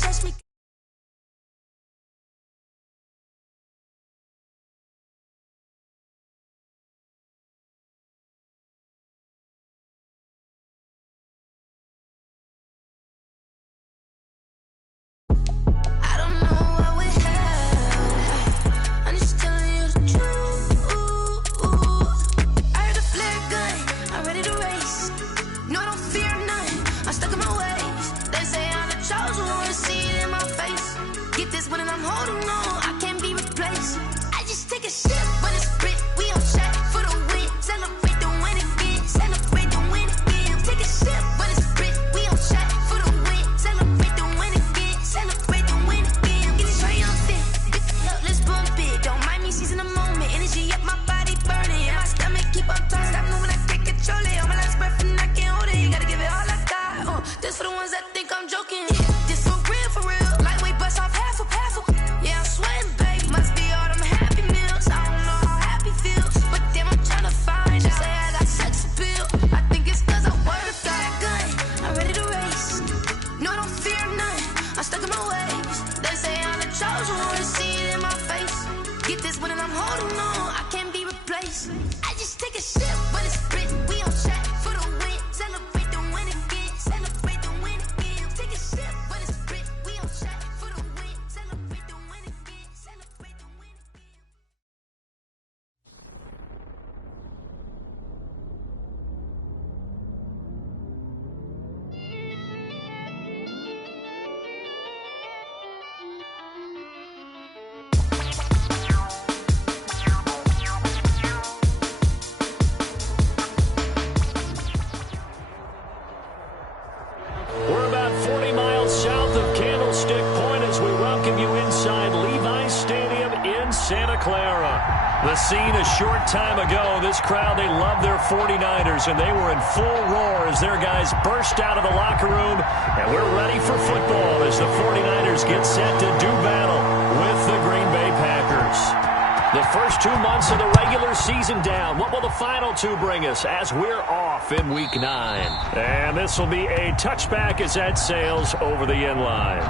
trust me. The scene a short time ago, this crowd, they love their 49ers, and they were in full roar as their guys burst out of the locker room. And we're ready for football as the 49ers get set to do battle with the Green Bay Packers. The first 2 months of the regular season down. What will the final 2 bring us as we're off in Week 9? And this will be a touchback as that sails over the end line.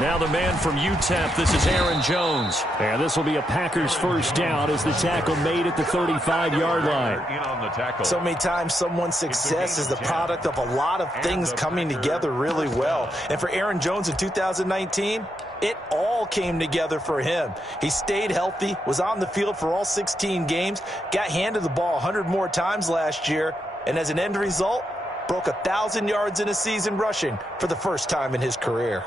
Now the man from UTEP, this is Aaron Jones. And this will be a Packers first down as the tackle made at the 35-yard line. So many times someone's success is the product of a lot of things coming together really well. And for Aaron Jones in 2019, it all came together for him. He stayed healthy, was on the field for all 16 games, got handed the ball 100 more times last year, and as an end result, broke 1,000 yards in a season rushing for the first time in his career.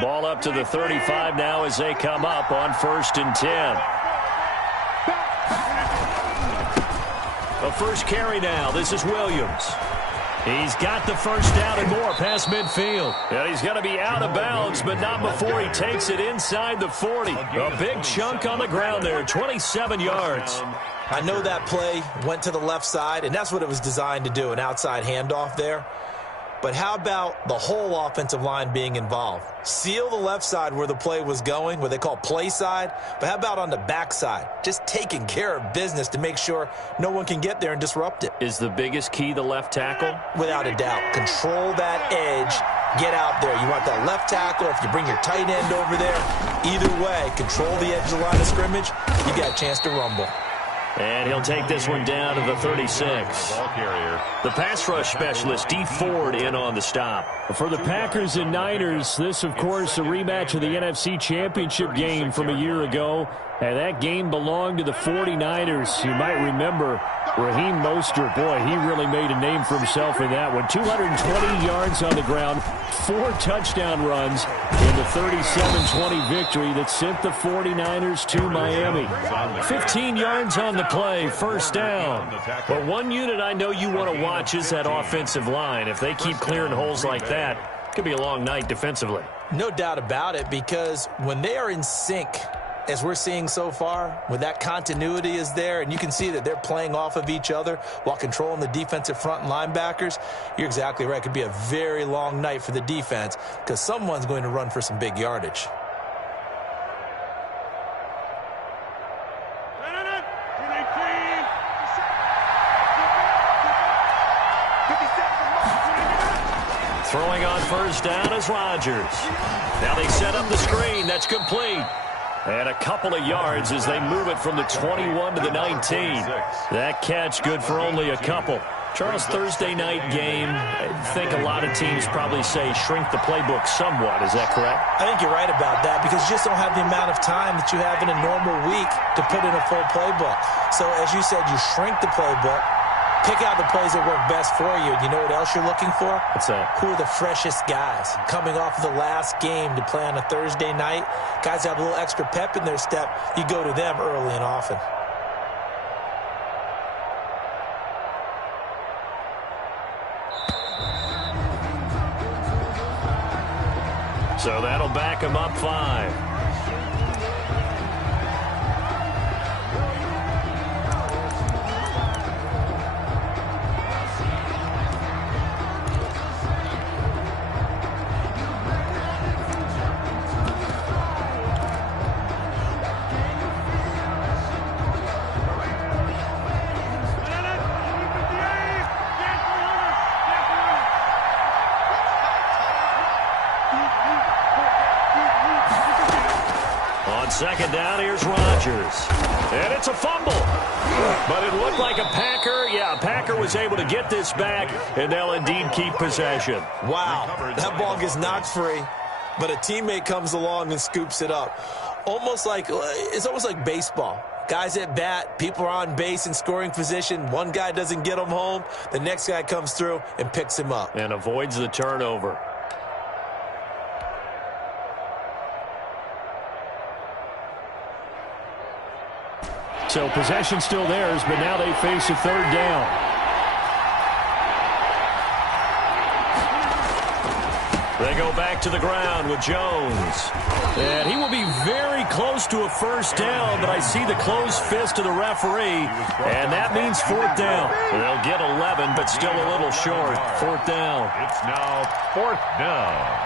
Ball up to the 35 now as they come up on 1st and 10. A first carry now. This is Williams. He's got the first down and more past midfield. And he's going to be out of bounds, but not before he takes it inside the 40. A big chunk on the ground there, 27 yards. I know that play went to the left side, and that's what it was designed to do, an outside handoff there. But how about the whole offensive line being involved? Seal the left side where the play was going, what they call play side. But how about on the back side? Just taking care of business to make sure no one can get there and disrupt it. Is the biggest key the left tackle? Without a doubt. Control that edge. Get out there. You want that left tackle. If you bring your tight end over there, either way, control the edge of the line of scrimmage. You got a chance to rumble. And he'll take this one down to the 36. The pass rush specialist, D. Ford, in on the stop. For the Packers and Niners, this, of course, a rematch of the NFC Championship game from a year ago. And that game belonged to the 49ers. You might remember Raheem Mostert. Boy, he really made a name for himself in that one. 220 yards on the ground, 4 touchdown runs in the 37-20 victory that sent the 49ers to Miami. 15 yards on the play, first down. But one unit I know you want to watch is that offensive line. If they keep clearing holes like that, it could be a long night defensively. No doubt about it, because when they are in sync, as we're seeing so far, when that continuity is there and you can see that they're playing off of each other while controlling the defensive front and linebackers, you're exactly right. It could be a very long night for the defense because someone's going to run for some big yardage. Throwing on first down is Rodgers. Now they set up the screen. That's complete. And a couple of yards as they move it from the 21 to the 19. That catch good for only a couple. Charles, Thursday night game, I think a lot of teams probably say shrink the playbook somewhat. Is that correct? I think you're right about that because you just don't have the amount of time that you have in a normal week to put in a full playbook. So as you said, you shrink the playbook. Pick out the plays that work best for you. And you know what else you're looking for? What's that? Who are the freshest guys coming off of the last game to play on a Thursday night? Guys have a little extra pep in their step. You go to them early and often. So that'll back him up 5. Second down, here's Rodgers. And it's a fumble. But it looked like a Packer. Yeah, a Packer was able to get this back, and they'll indeed keep possession. Wow, that ball gets knocked free, but a teammate comes along and scoops it up. It's almost like baseball. Guys at bat, people are on base in scoring position. One guy doesn't get him home. The next guy comes through and picks him up. And avoids the turnover. So possession still theirs, but now they face a third down. They go back to the ground with Jones. And he will be very close to a first down, but I see the closed fist of the referee, and that means fourth down. They'll get 11, but still a little short. Fourth down. It's now fourth down.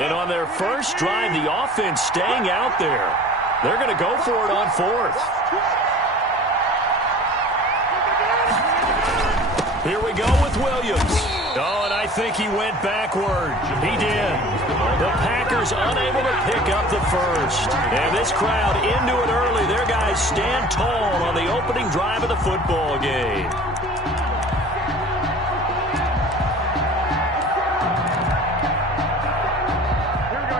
And on their first drive, the offense staying out there. They're going to go for it on fourth. Here we go with Williams. Oh, and I think he went backward. He did. The Packers unable to pick up the first. And this crowd into it early. Their guys stand tall on the opening drive of the football game.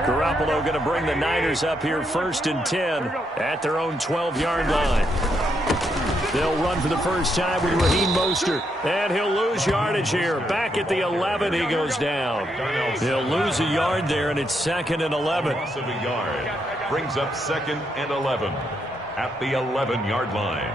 Garoppolo going to bring the Niners up here first and 10 at their own 12-yard line. They'll run for the first time with Raheem Mostert. And he'll lose yardage here. Back at the 11, he goes down. He'll lose a yard there, and it's second and 11. Loss of a yard brings up second and 11 at the 11-yard line.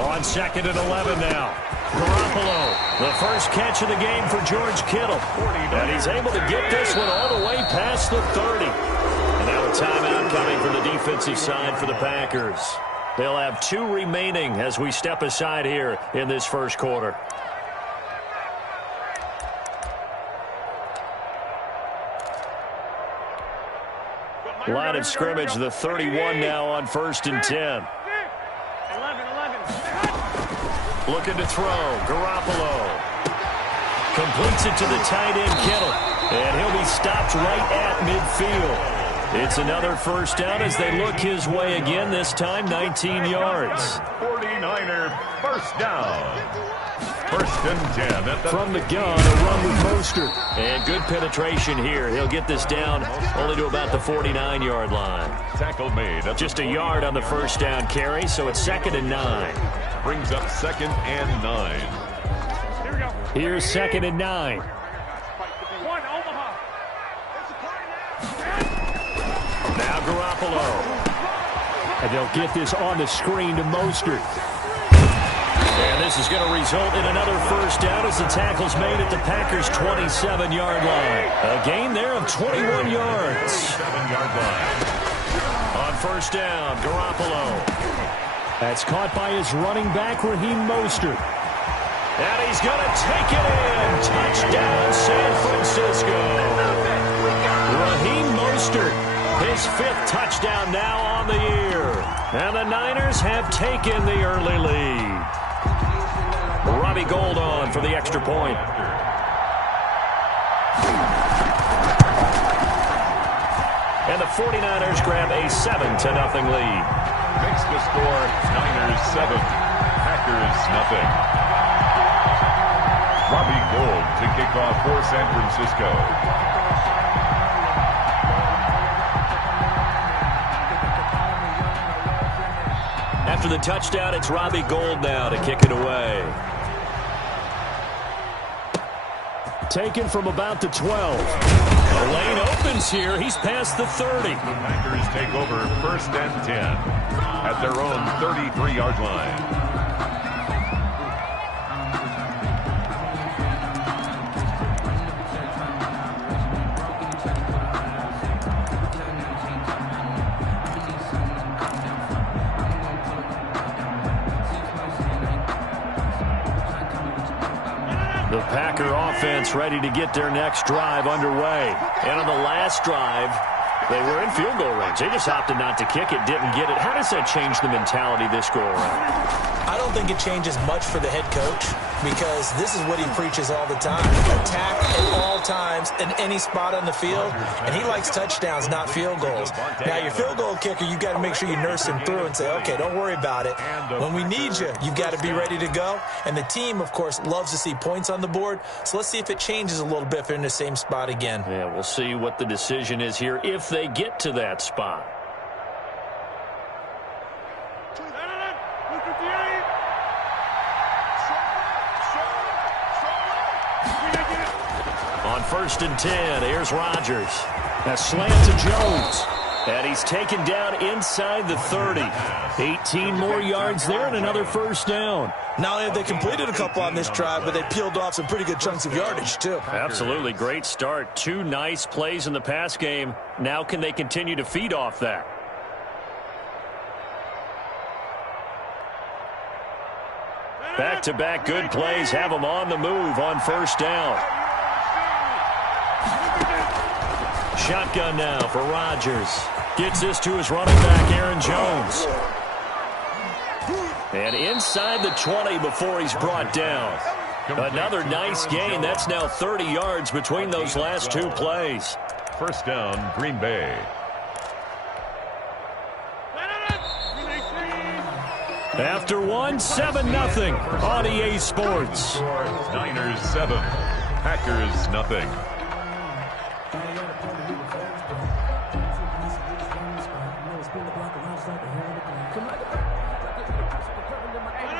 On second and 11 now. Garoppolo, the first catch of the game for George Kittle. And he's able to get this one all the way past the 30. And now a timeout coming from the defensive side for the Packers. They'll have 2 remaining as we step aside here in this first quarter. Line of scrimmage, the 31 now on first and 10. Looking to throw. Garoppolo completes it to the tight end, Kittle. And he'll be stopped right at midfield. It's another first down as they look his way again, this time 19 yards. 49er first down. First and 10 at the from the gun, a run with Mostert. And good penetration here. He'll get this down only to about the 49-yard line. tackle made. Just a yard on the first down carry, so it's 2nd and 9. Brings up 2nd and 9. Here we go. Here's 2nd and 9. One, Omaha. Now Garoppolo. And they'll get this on the screen to Mostert. And this is going to result in another first down as the tackle's made at the Packers' 27-yard line. A gain there of 21 yards. 7-yard line. On first down, Garoppolo. That's caught by his running back, Raheem Mostert. And he's going to take it in. Touchdown, San Francisco. Raheem Mostert, his 5th touchdown now on the year. And the Niners have taken the early lead. Robbie Gould on for the extra point. And the 49ers grab a 7-0 lead. Makes the score Niners 7, Packers nothing. Robbie Gould to kick off for San Francisco. After the touchdown, it's Robbie Gould now to kick it away. Taken from about the 12. The lane opens here. He's past the 30. Packers take over 1st and 10 at their own 33-yard line. The Packer offense ready to get their next drive underway. And on the last drive, they were in field goal range. They just opted not to kick it, didn't get it. How does that change the mentality this go around? I don't think it changes much for the head coach because this is what he preaches all the time. Attack at all times in any spot on the field, and he likes touchdowns, not field goals. Now, your field goal kicker, you've got to make sure you nurse him through and say, okay, don't worry about it. When we need you, you've got to be ready to go. And the team, of course, loves to see points on the board. So let's see if it changes a little bit if they're in the same spot again. Yeah, we'll see what the decision is here if they get to that spot. On 1st and 10, here's Rodgers. A slant to Jones. And he's taken down inside the 30. 18 more yards there and another first down. Not only have they completed a couple on this drive, but they peeled off some pretty good chunks of yardage, too. Absolutely. Great start. 2 nice plays in the pass game. Now can they continue to feed off that? Back-to-back good plays have them on the move on first down. Shotgun now for Rodgers. Gets this to his running back, Aaron Jones. And inside the 20 before he's brought down. Another nice gain. That's now 30 yards between those last 2 plays. First down, Green Bay. After one, 7-0 on EA Sports. Niners 7, Packers nothing.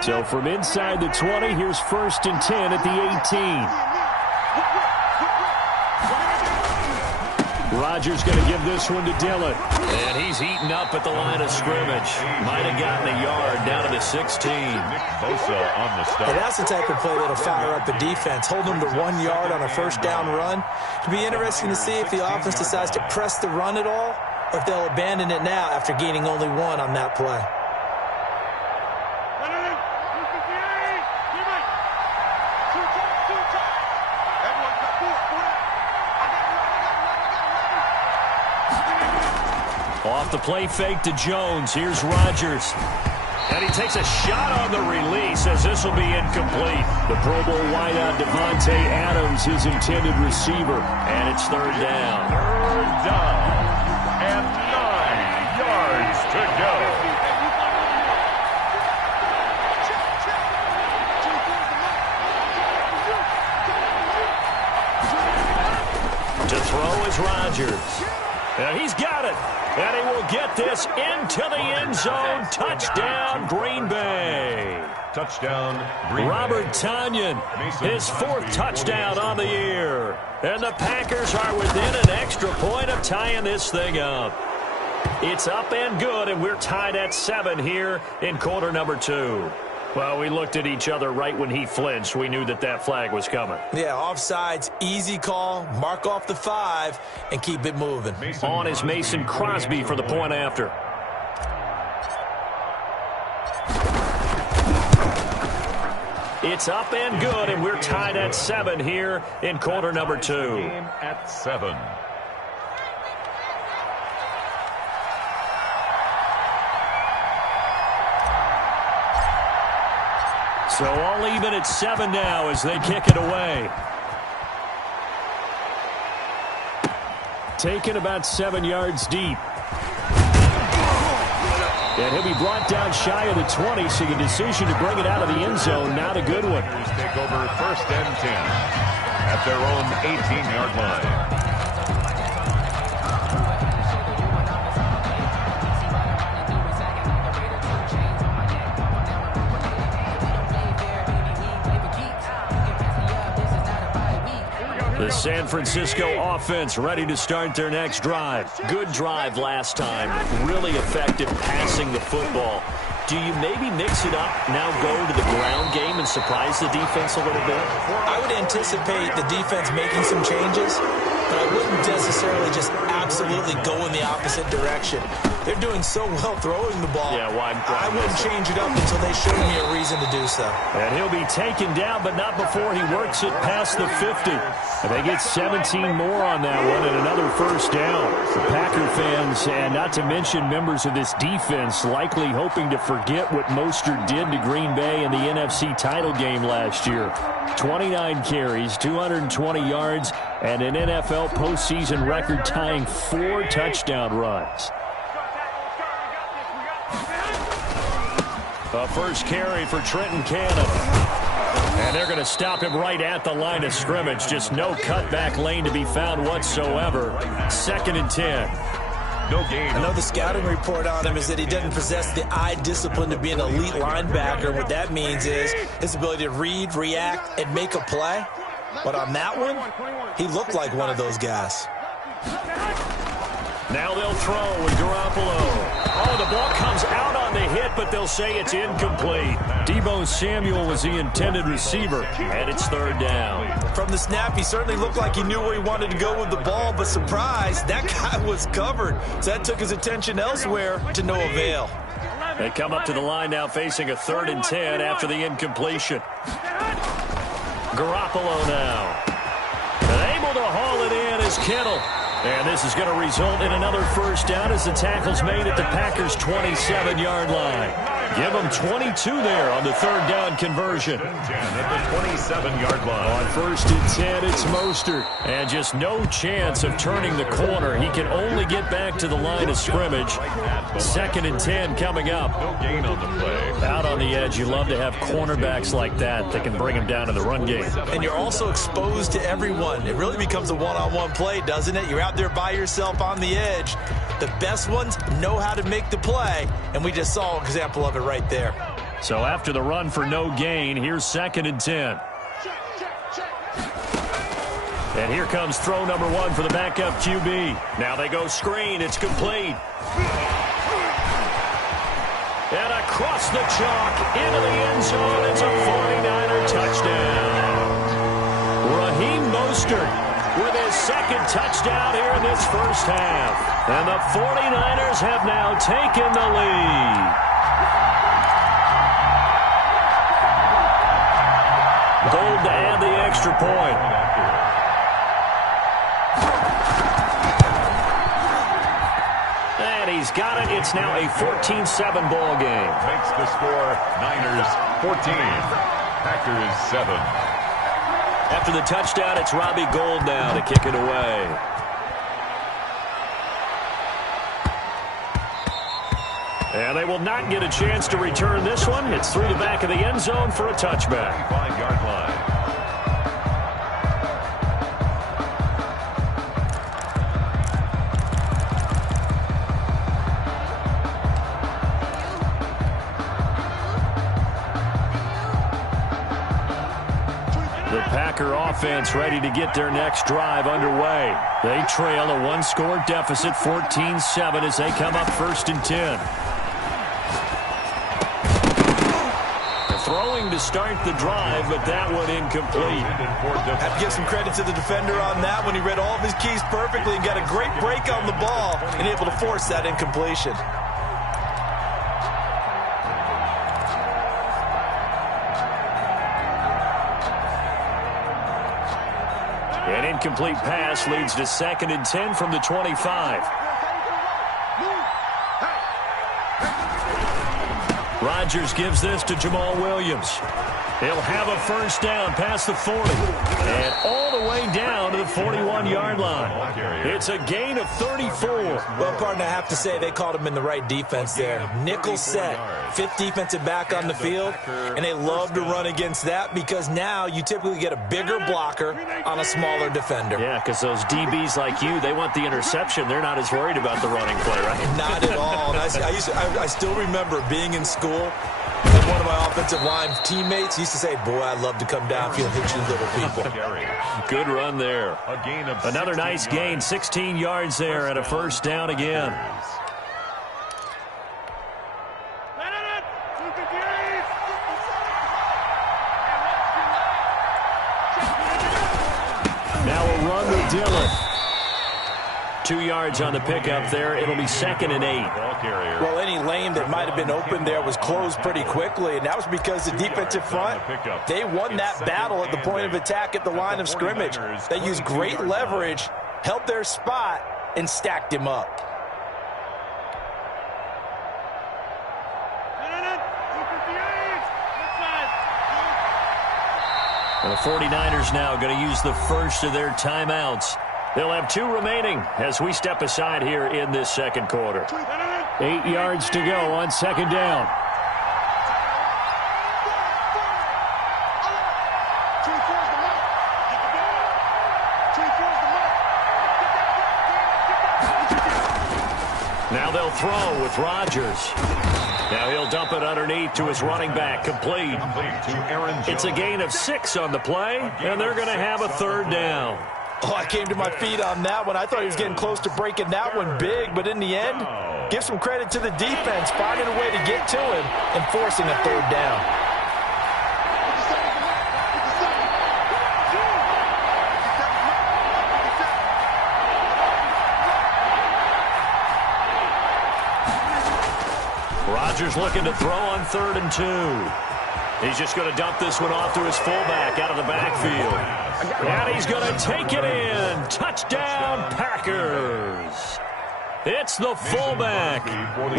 So from inside the 20, here's 1st and 10 at the 18. Rodgers going to give this one to Dillon. And he's eaten up at the line of scrimmage. Might have gotten a yard down to the 16. Nick Bosa on the stop. And that's the type of play that'll fire up the defense. Hold them to 1 yard on a first down run. It'll be interesting to see if the offense decides to press the run at all or if they'll abandon it now after gaining only 1 on that play. Off the play fake to Jones. Here's Rodgers. And he takes a shot on the release as this will be incomplete. The Pro Bowl wideout Devontae Adams, his intended receiver. And it's 3rd down. 3rd down. And 9 yards to go. To throw is Rodgers. And he's got it. And he will get this into the end zone. Touchdown, Green Bay. Touchdown, Green Bay. Robert Tonyan, his 4th touchdown on the year. And the Packers are within an extra point of tying this thing up. It's up and good, and we're tied at 7 here in quarter number 2. Well, we looked at each other right when he flinched. We knew that that flag was coming. Yeah, offsides, easy call, mark off the 5, and keep it moving. On is Mason Crosby for the point after. It's up and good, and we're tied at 7 here in quarter number 2. Game at 7. So all even at 7 now as they kick it away. Taken about 7 yards deep. And he'll be brought down shy of the 20, so the decision to bring it out of the end zone, not a good one. Take over 1st and 10 at their own 18-yard line. The San Francisco offense ready to start their next drive. Good drive last time. Really effective passing the football. Do you maybe mix it up, now go to the ground game and surprise the defense a little bit? I would anticipate the defense making some changes, but I wouldn't necessarily just absolutely go in the opposite direction. They're doing so well throwing the ball. Yeah, why? I wouldn't change it up until they showed me a reason to do so. And he'll be taken down, but not before he works it past the 50. And they get 17 more on that one and another 1st down. The Packer fans, and not to mention members of this defense, likely hoping to forget what Mostert did to Green Bay in the NFC title game last year. 29 carries, 220 yards, and an NFL postseason record-tying 4 touchdown runs. A first carry for Trenton Cannon. And they're going to stop him right at the line of scrimmage. Just no cutback lane to be found whatsoever. 2nd and 10. No gain. I know the scouting report on him is that he doesn't possess the eye discipline to be an elite linebacker. What that means is his ability to read, react, and make a play. But on that one, he looked like one of those guys. Now they'll throw with Garoppolo. Oh, the ball comes out on the hit, but they'll say it's incomplete. Deebo Samuel was the intended receiver, and it's 3rd down. From the snap, he certainly looked like he knew where he wanted to go with the ball, but surprise, that guy was covered. So that took his attention elsewhere to no avail. They come up to the line now facing a 3rd and 10 after the incompletion. Garoppolo now. And able to haul it in is Kittle. And this is going to result in another 1st down as the tackle's made at the Packers' 27-yard line. Give them 22 there on the 3rd down conversion. At the 27-yard line. On 1st and 10, it's Mostert. And just no chance of turning the corner. He can only get back to the line of scrimmage. 2nd and 10 coming up. No gain on the play. Out on the edge, you love to have cornerbacks like that that can bring him down in the run game. And you're also exposed to everyone. It really becomes a one-on-one play, doesn't it? You're out there by yourself on the edge. The best ones know how to make the play, and we just saw an example of it right there. So after the run for no gain, here's 2nd and 10. And here comes throw number 1 for the backup QB. Now they go screen. It's complete. And across the chalk into the end zone. It's a 49er touchdown. Raheem Mostert with his 2nd touchdown here in this 1st half. And the 49ers have now taken the lead. Gold to add the extra point. And he's got it. It's now a 14-7 ball game. Makes the score Niners 14, Packers 7. After the touchdown, it's Robbie Gould now to kick it away. And they will not get a chance to return this one. It's through the back of the end zone for a touchback. 5-yard line. The Packer offense ready to get their next drive underway. They trail a one-score deficit, 14-7, as they come up 1st and 10. Throwing to start the drive, but that one incomplete. Have to give some credit to the defender on that one. He read all of his keys perfectly and got a great break on the ball and able to force that incompletion. An incomplete pass leads to 2nd and 10 from the 25. Rodgers gives this to Jamal Williams. He'll have a 1st down past the 40 and all the way down to the 41-yard line. It's a gain of 34. Well, partner, I have to say they called him in the right defense there. Nickel set, 5th defensive back on the field, and they love to run against that because now you typically get a bigger blocker on a smaller defender. Yeah, because those DBs like you, they want the interception. They're not as worried about the running play, right? Not at all. And I still remember being in school, and one of my offensive line teammates used to say, boy, I'd love to come downfield and hit you little people. Good run there. Another nice gain, 16 yards there and a 1st down again. Now a run with Dillon. 2 yards on the pickup there. It'll be 2nd and 8. Well, any lane that might have been open there was closed pretty quickly, and that was because the defensive front, they won that battle at the point of attack at the line of scrimmage. They used great leverage, held their spot, and stacked him up. The 49ers now going to use the first of their timeouts. They'll have 2 remaining as we step aside here in this 2nd quarter. 8 yards to go on 2nd down. Now they'll throw with Rodgers. Now he'll dump it underneath to his running back, complete. It's a gain of 6 on the play, and they're going to have a 3rd down. Oh, I came to my feet on that one. I thought he was getting close to breaking that one big, but in the end, give some credit to the defense, finding a way to get to him and forcing a 3rd down. Rodgers looking to throw on 3rd and 2. He's just going to dump this one off to his fullback out of the backfield. And he's going to take it in. Touchdown, Packers. It's the fullback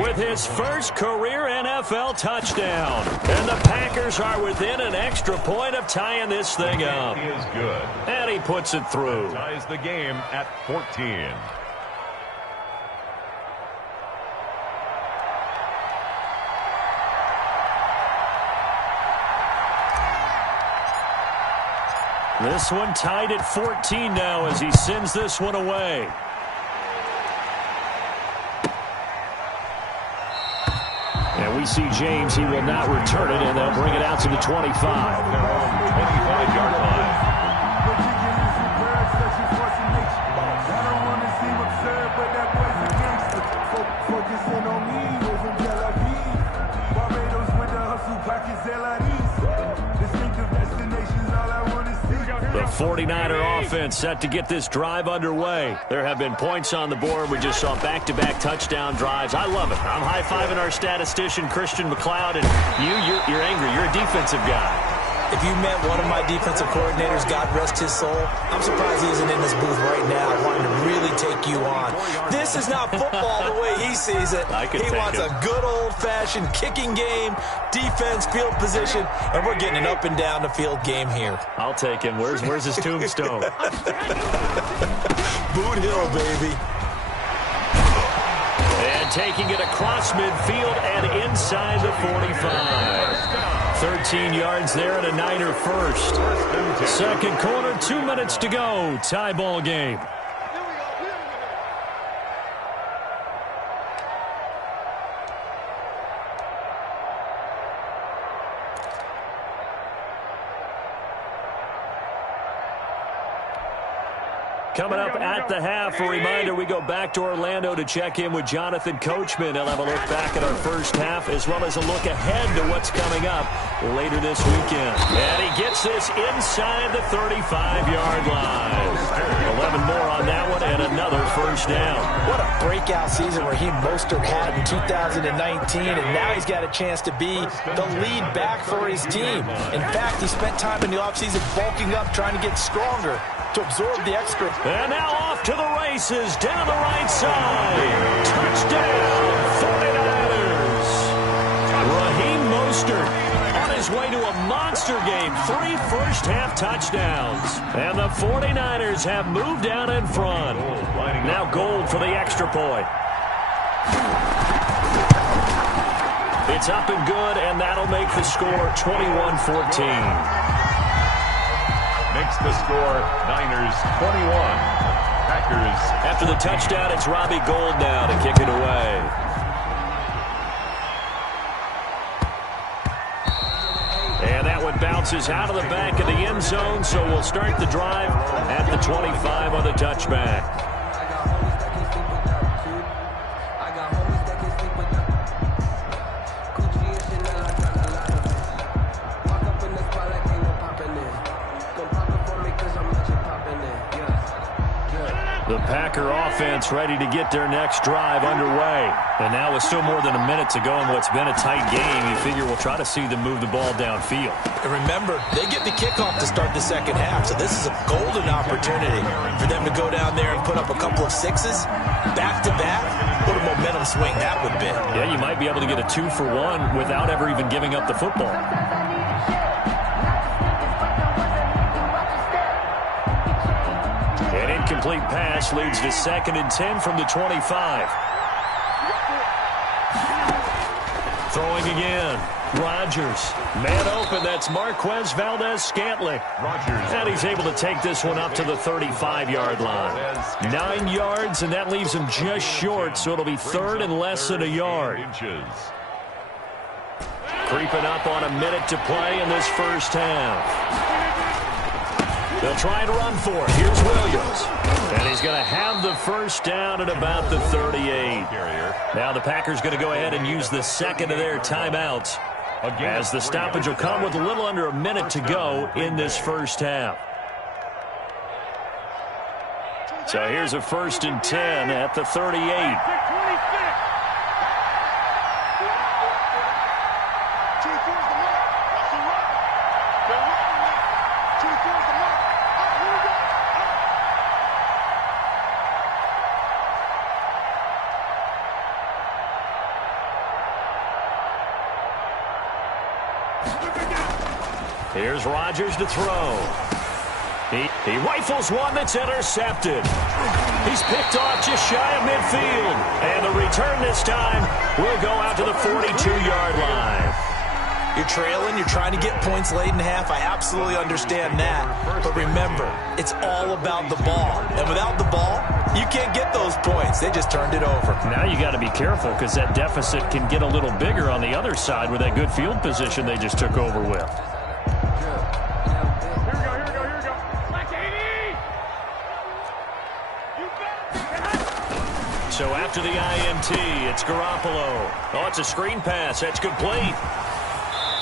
with his first career NFL touchdown. And the Packers are within an extra point of tying this thing up. He is good. And he puts it through. Ties the game at 14. This one tied at 14 now as he sends this one away. And we see James. He will not return it, and they'll bring it out to the 25. 25-yard line. The 49er offense set to get this drive underway. There have been points on the board. We just saw back-to-back touchdown drives. I love it. I'm high-fiving our statistician, Christian McLeod, and you're angry. You're a defensive guy. If you met one of my defensive coordinators, God rest his soul, I'm surprised he isn't in this booth right now wanting to really take you on. This is not football the way he sees it. He wants a good old-fashioned kicking game, defense, field position, and we're getting an up-and-down-the-field game here. I'll take him. Where's his tombstone? Boot Hill, baby. And taking it across midfield and inside the 45. 13 yards there and a Niner first. 2nd quarter, 2 minutes to go. Tie ball game. Coming up at the half, a reminder, we go back to Orlando to check in with Jonathan Coachman. He'll have a look back at our first half as well as a look ahead to what's coming up later this weekend. And he gets this inside the 35-yard line. 11 more on that one and another first down. What a breakout season Raheem Mostert had in 2019, and now he's got a chance to be the lead back for his team. In fact, he spent time in the offseason bulking up, trying to get stronger to absorb the extra. And now off to the races, down the right side. Touchdown, 49ers. Raheem Mostert on his way to a monster game. 3 first-half touchdowns. And the 49ers have moved down in front. Now Gold for the extra point. It's up and good, and that'll make the score 21-14. Makes the score Niners 21. Packers. After the touchdown, it's Robbie Gould now to kick it away. And that one bounces out of the back of the end zone, so we'll start the drive at the 25 on the touchback. The Packer offense ready to get their next drive underway. And now with still more than a minute to go in what's been a tight game, you figure we'll try to see them move the ball downfield. And remember, they get the kickoff to start the second half, so this is a golden opportunity for them to go down there and put up a couple of sixes back-to-back. What a momentum swing that would be. Yeah, you might be able to get a 2-for-1 without ever even giving up the football. An incomplete pass leads to 2nd and 10 from the 25. Throwing again. Rodgers. Man open. That's Marquez Valdez-Scantling. Rodgers. And he's able to take this one up to the 35-yard line. 9 yards, and that leaves him just short, so it'll be 3rd and less than a yard. Creeping up on a minute to play in this first half. They'll try and run for it. Here's Williams. And he's going to have the first down at about the 38. Now the Packers going to go ahead and use the second of their timeouts, as the stoppage will come with a little under a minute to go in this first half. So here's a 1st and 10 at the 38. Here's Rodgers to throw. He rifles one that's intercepted. He's picked off just shy of midfield. And the return this time will go out to the 42-yard line. You're trailing, you're trying to get points late in half. I absolutely understand that. But remember, it's all about the ball. And without the ball, you can't get those points. They just turned it over. Now you got to be careful, because that deficit can get a little bigger on the other side with that good field position they just took over with. So after the INT, it's Garoppolo. Oh, it's a screen pass. That's complete.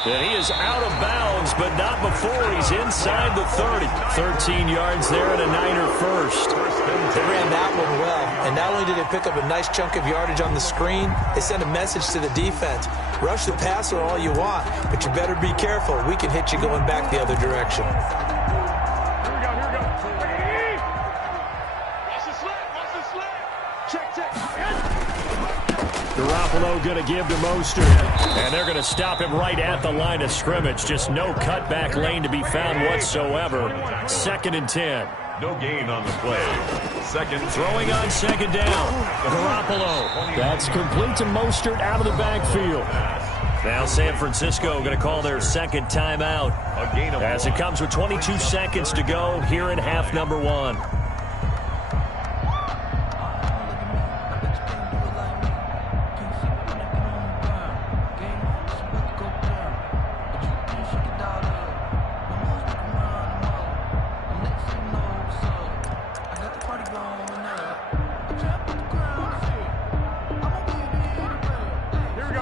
And he is out of bounds, but not before he's inside the 30. 13 yards there and a Niner first. They ran that one well. And not only did they pick up a nice chunk of yardage on the screen, they sent a message to the defense. Rush the passer all you want, but you better be careful. We can hit you going back the other direction. Garoppolo going to give to Mostert. And they're going to stop him right at the line of scrimmage. Just no cutback lane to be found whatsoever. 2nd and 10. No gain on the play. Second. Throwing on 2nd down. Garoppolo. That's complete to Mostert out of the backfield. Now San Francisco going to call their 2nd timeout, as it comes with 22 seconds to go here in half number 1.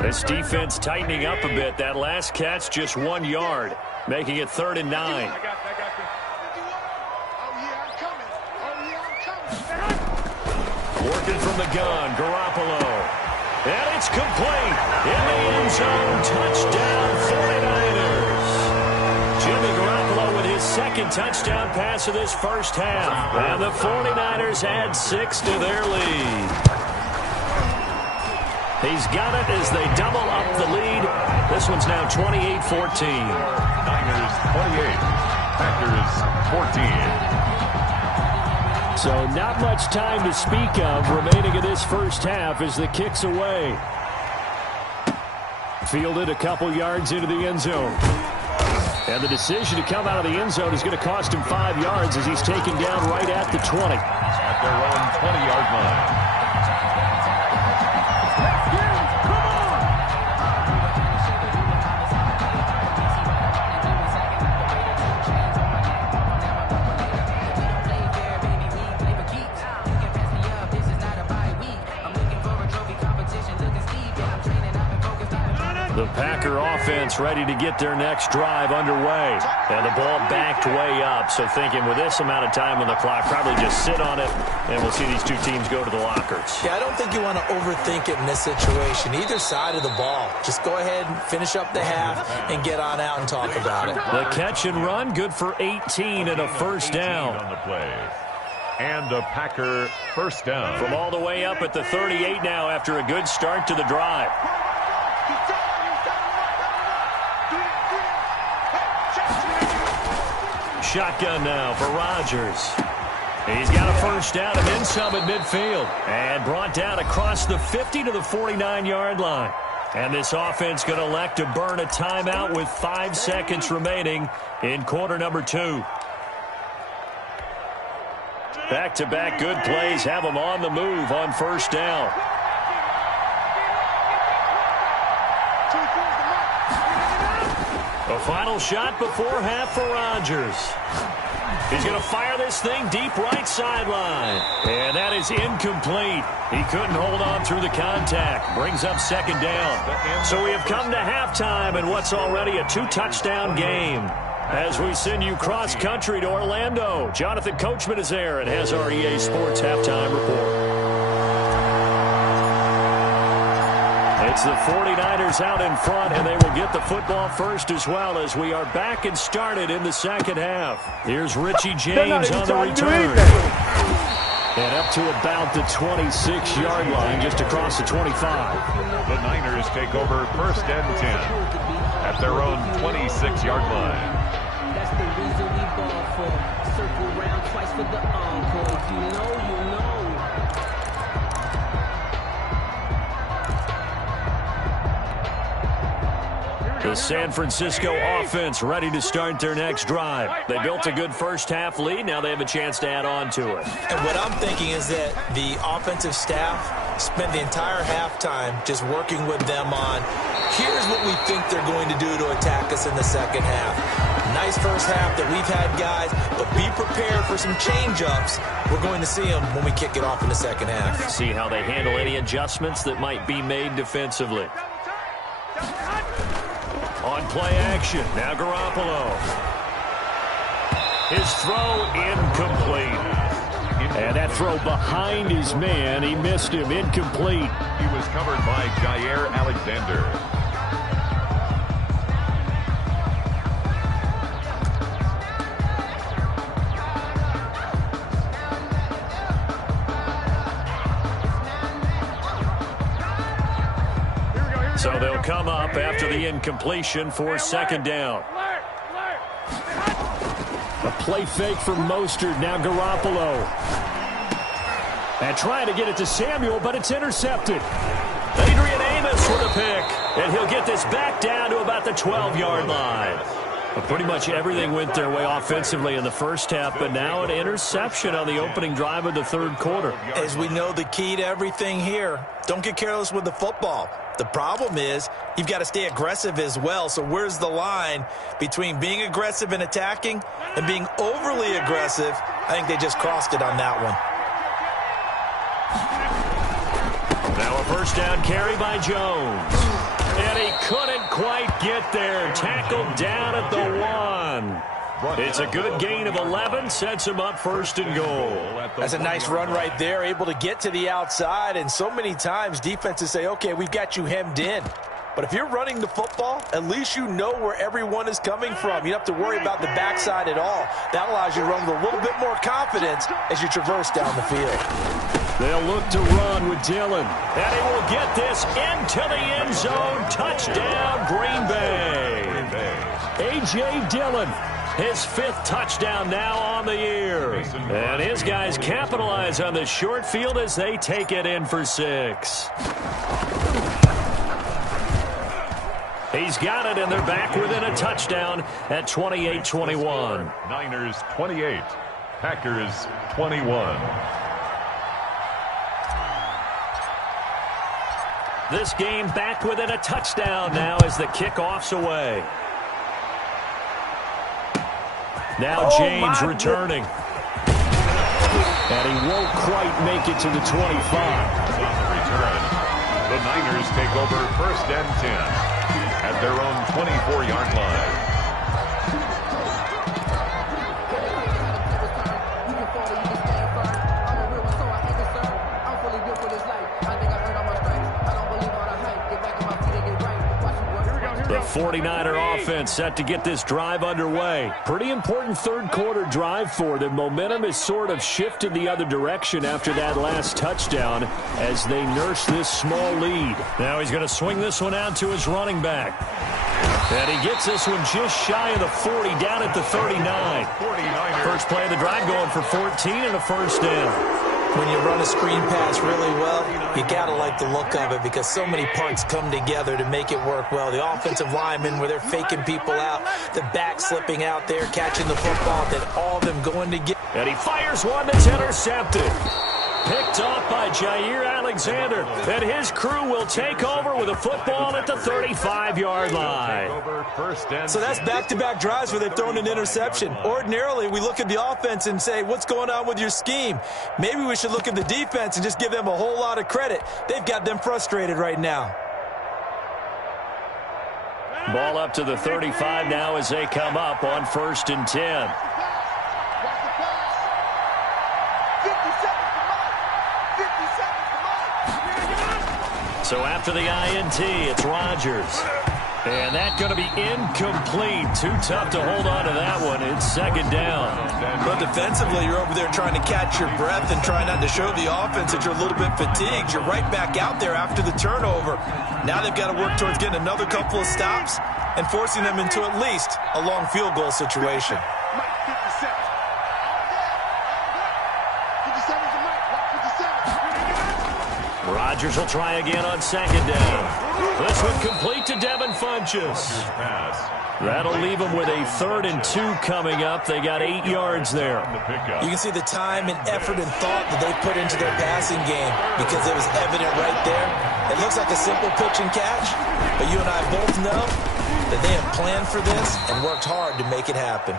This defense tightening up a bit. That last catch just 1 yard, making it 3rd and 9. I got you. Working from the gun, Garoppolo. And it's complete. In the end zone, touchdown 49ers. Jimmy Garoppolo with his second touchdown pass of this first half. And the 49ers add 6 to their lead. He's got it as they double up the lead. This one's now 28-14. Niners 28, Packers 14. So not much time to speak of remaining in this first half as the kick's away. Fielded a couple yards into the end zone. And the decision to come out of the end zone is going to cost him 5 yards as he's taken down right at the 20. At their own 20-yard line. The Packer offense ready to get their next drive underway. And the ball backed way up. So thinking with this amount of time on the clock, probably just sit on it, and we'll see these two teams go to the lockers. Yeah, I don't think you want to overthink it in this situation. Either side of the ball. Just go ahead and finish up the half and get on out and talk about it. The catch and run, good for 18 and a first down. On the play. And a Packer first down. From all the way up at the 38 now after a good start to the drive. Shotgun now for Rodgers. He's got a first down and then some at midfield. And brought down across the 50 to the 49-yard line. And this offense going to elect to burn a timeout with 5 seconds remaining in quarter number 2. Back-to-back good plays have them on the move on first down. A final shot before half for Rodgers. He's going to fire this thing deep right sideline. And that is incomplete. He couldn't hold on through the contact. Brings up second down. So we have come to halftime in what's already a 2-touchdown game. As we send you cross-country to Orlando, Jonathan Coachman is there and has our EA Sports halftime report. It's the 49ers out in front, and they will get the football first as well as we are back and started in the second half. Here's Richie James on the return. And up to about the 26-yard line, just across the 25. The Niners take over first and 10 at their own 26-yard line. That's the reason we ball for. Circle round twice for the encore. If you know, you know. The San Francisco offense ready to start their next drive. They built a good first half lead. Now they have a chance to add on to it. And what I'm thinking is that the offensive staff spent the entire halftime just working with them on, here's what we think they're going to do to attack us in the second half. Nice first half that we've had, guys, but be prepared for some change-ups. We're going to see them when we kick it off in the second half. See how they handle any adjustments that might be made defensively. On play action, now Garoppolo. His throw incomplete. And that throw behind his man, he missed him, incomplete. He was covered by Jair Alexander. So they'll come up after the incompletion for second down. A play fake from Mostert, now Garoppolo. And trying to get it to Samuel, but it's intercepted. Adrian Amos with a pick, and he'll get this back down to about the 12-yard line. Well, pretty much everything went their way offensively in the first half, but now an interception on the opening drive of the third quarter. As we know, the key to everything here, don't get careless with the football. The problem is you've got to stay aggressive as well. So where's the line between being aggressive and attacking and being overly aggressive? I think they just crossed it on that one. Now a first down carry by Jones. And he couldn't quite get there. Tackled down at the 1. It's a good gain of 11, sets him up first and goal. That's a nice run right there, able to get to the outside. And so many times defenses say, okay, we've got you hemmed in. But if you're running the football, at least you know where everyone is coming from. You don't have to worry about the backside at all. That allows you to run with a little bit more confidence as you traverse down the field. They'll look to run with Dillon. And he will get this into the end zone. Touchdown, Green Bay. A.J. Dillon, his 5th touchdown now on the year. And his guys capitalize on the short field as they take it in for 6. He's got it, and they're back within a touchdown at 28-21. Niners 28, Packers 21. This game back within a touchdown now as the kickoff's away. Now James returning. And he won't quite make it to the 25. On the return, the Niners take over 1st and 10 at their own 24-yard line. The 49er offense set to get this drive underway. Pretty important third-quarter drive for them. Momentum has sort of shifted the other direction after that last touchdown as they nurse this small lead. Now he's going to swing this one out to his running back. And he gets this one just shy of the 40, down at the 39. First play of the drive going for 14 and a first down. When you run a screen pass really well, you got to like the look of it because so many parts come together to make it work well. The offensive linemen, where they're faking people out, the back slipping out there, catching the football, then all of them going to get. And he fires one that's intercepted. Picked off by Jair Alexander. And his crew will take over with a football at the 35-yard line. So that's back-to-back drives where they've thrown an interception. Ordinarily, we look at the offense and say, what's going on with your scheme? Maybe we should look at the defense and just give them a whole lot of credit. They've got them frustrated right now. Ball up to the 35 now as they come up on 1st and 10. So after the INT, it's Rodgers. And that's going to be incomplete. Too tough to hold on to that one. It's 2nd down. But defensively, you're over there trying to catch your breath and try not to show the offense that you're a little bit fatigued. You're right back out there after the turnover. Now they've got to work towards getting another couple of stops and forcing them into at least a long field goal situation. Rodgers will try again on 2nd down. This one complete to Devin Funchess. That'll leave them with a 3rd and 2 coming up. They got 8 yards there. You can see the time and effort and thought that they put into their passing game because it was evident right there. It looks like a simple pitch and catch, but you and I both know that they have planned for this and worked hard to make it happen.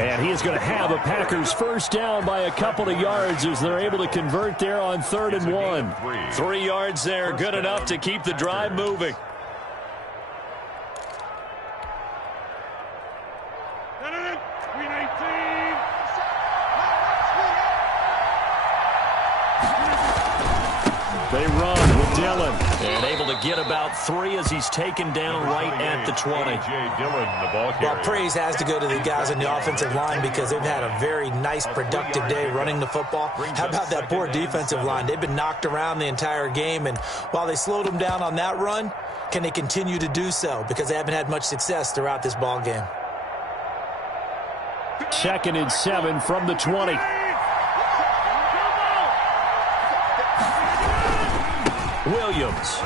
And he is going to have a Packers first down by a couple of yards as they're able to convert there on 3rd and 1. 3 yards there, good enough to keep the drive moving. They run with Dillon. And able to get about 3 as he's taken down right at the 20. Well, praise has to go to the guys on the offensive line because they've had a very nice, productive day running the football. How about that poor defensive line? They've been knocked around the entire game, and while they slowed them down on that run, can they continue to do so? Because they haven't had much success throughout this ball game. 2nd and 7 from the 20. Williams.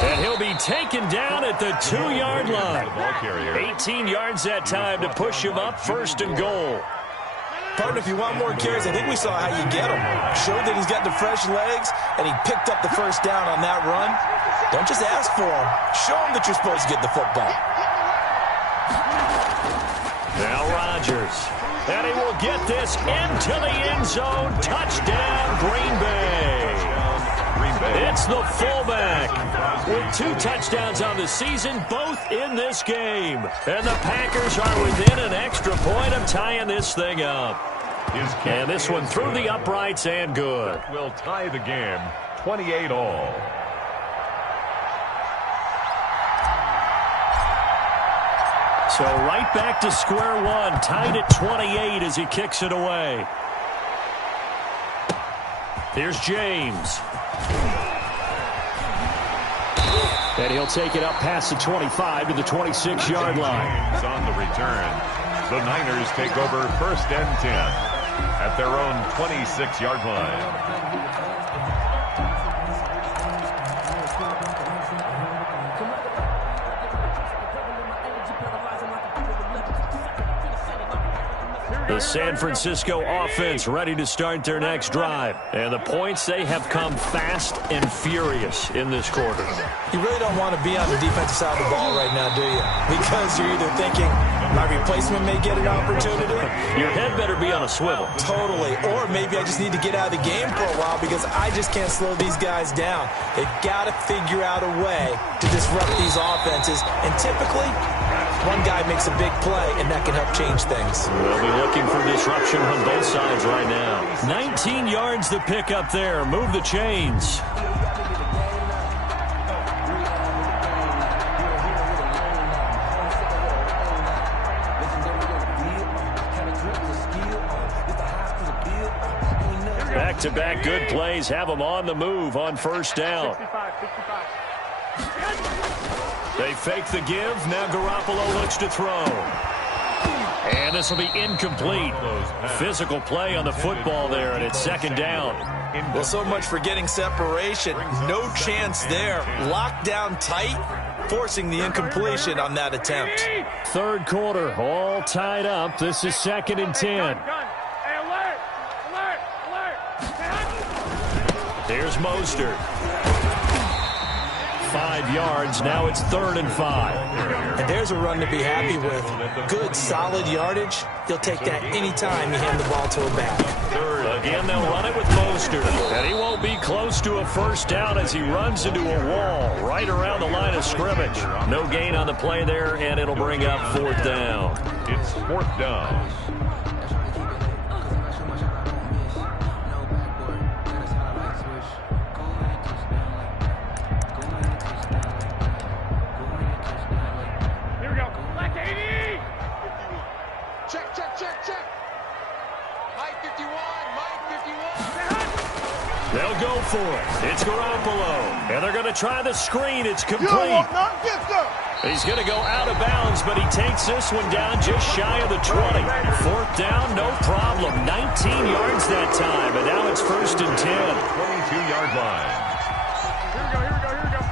And he'll be taken down at the 2-yard line. 18 yards that time to push him up 1st and goal. Partner, if you want more carries, I think we saw how you get him. Showed that he's got the fresh legs, and he picked up the first down on that run. Don't just ask for him. Show him that you're supposed to get the football. Now Rodgers. And he will get this into the end zone. Touchdown, Green Bay. It's the fullback with 2 touchdowns on the season, both in this game. And the Packers are within an extra point of tying this thing up. And this one through the uprights and good. Will tie the game 28-all. So right back to square one, tied at 28 as he kicks it away. Here's James. And he'll take it up past the 25 to the 26-yard line. James on the return. The Niners take over 1st and 10 at their own 26-yard line. The San Francisco offense ready to start their next drive. And the points, they have come fast and furious in this quarter. You really don't want to be on the defensive side of the ball right now, do you? Because you're either thinking, my replacement may get an opportunity. Your head better be on a swivel. Totally. Or maybe I just need to get out of the game for a while because I just can't slow these guys down. They've got to figure out a way to disrupt these offenses. And typically, one guy makes a big play, and that can help change things. They'll be looking for disruption on both sides right now. 19 yards to pick up there. Move the chains. Back-to-back good plays have them on the move on 1st down. 55. They fake the give. Now Garoppolo looks to throw. And this will be incomplete. Physical play on the football there, and it's 2nd down. Well, so much for getting separation. No chance there. Locked down tight, forcing the incompletion on that attempt. 3rd quarter, all tied up. This is 2nd and 10. Hey, alert! Here's Mostert. 5 yards. Now it's 3rd and 5. And there's a run to be happy with. Good, solid yardage. He'll take that anytime you hand the ball to a back. Again, they'll run it with Mostert. And he won't be close to a 1st down as he runs into a wall right around the line of scrimmage. No gain on the play there, and it'll bring up 4th down. It's 4th down. They'll go for it. It's Garoppolo. And they're going to try the screen. It's complete. He's going to go out of bounds, but he takes this one down just shy of the 20. 4th down, no problem. 19 yards that time, and now it's 1st and 10. 22-yard line. Here we go.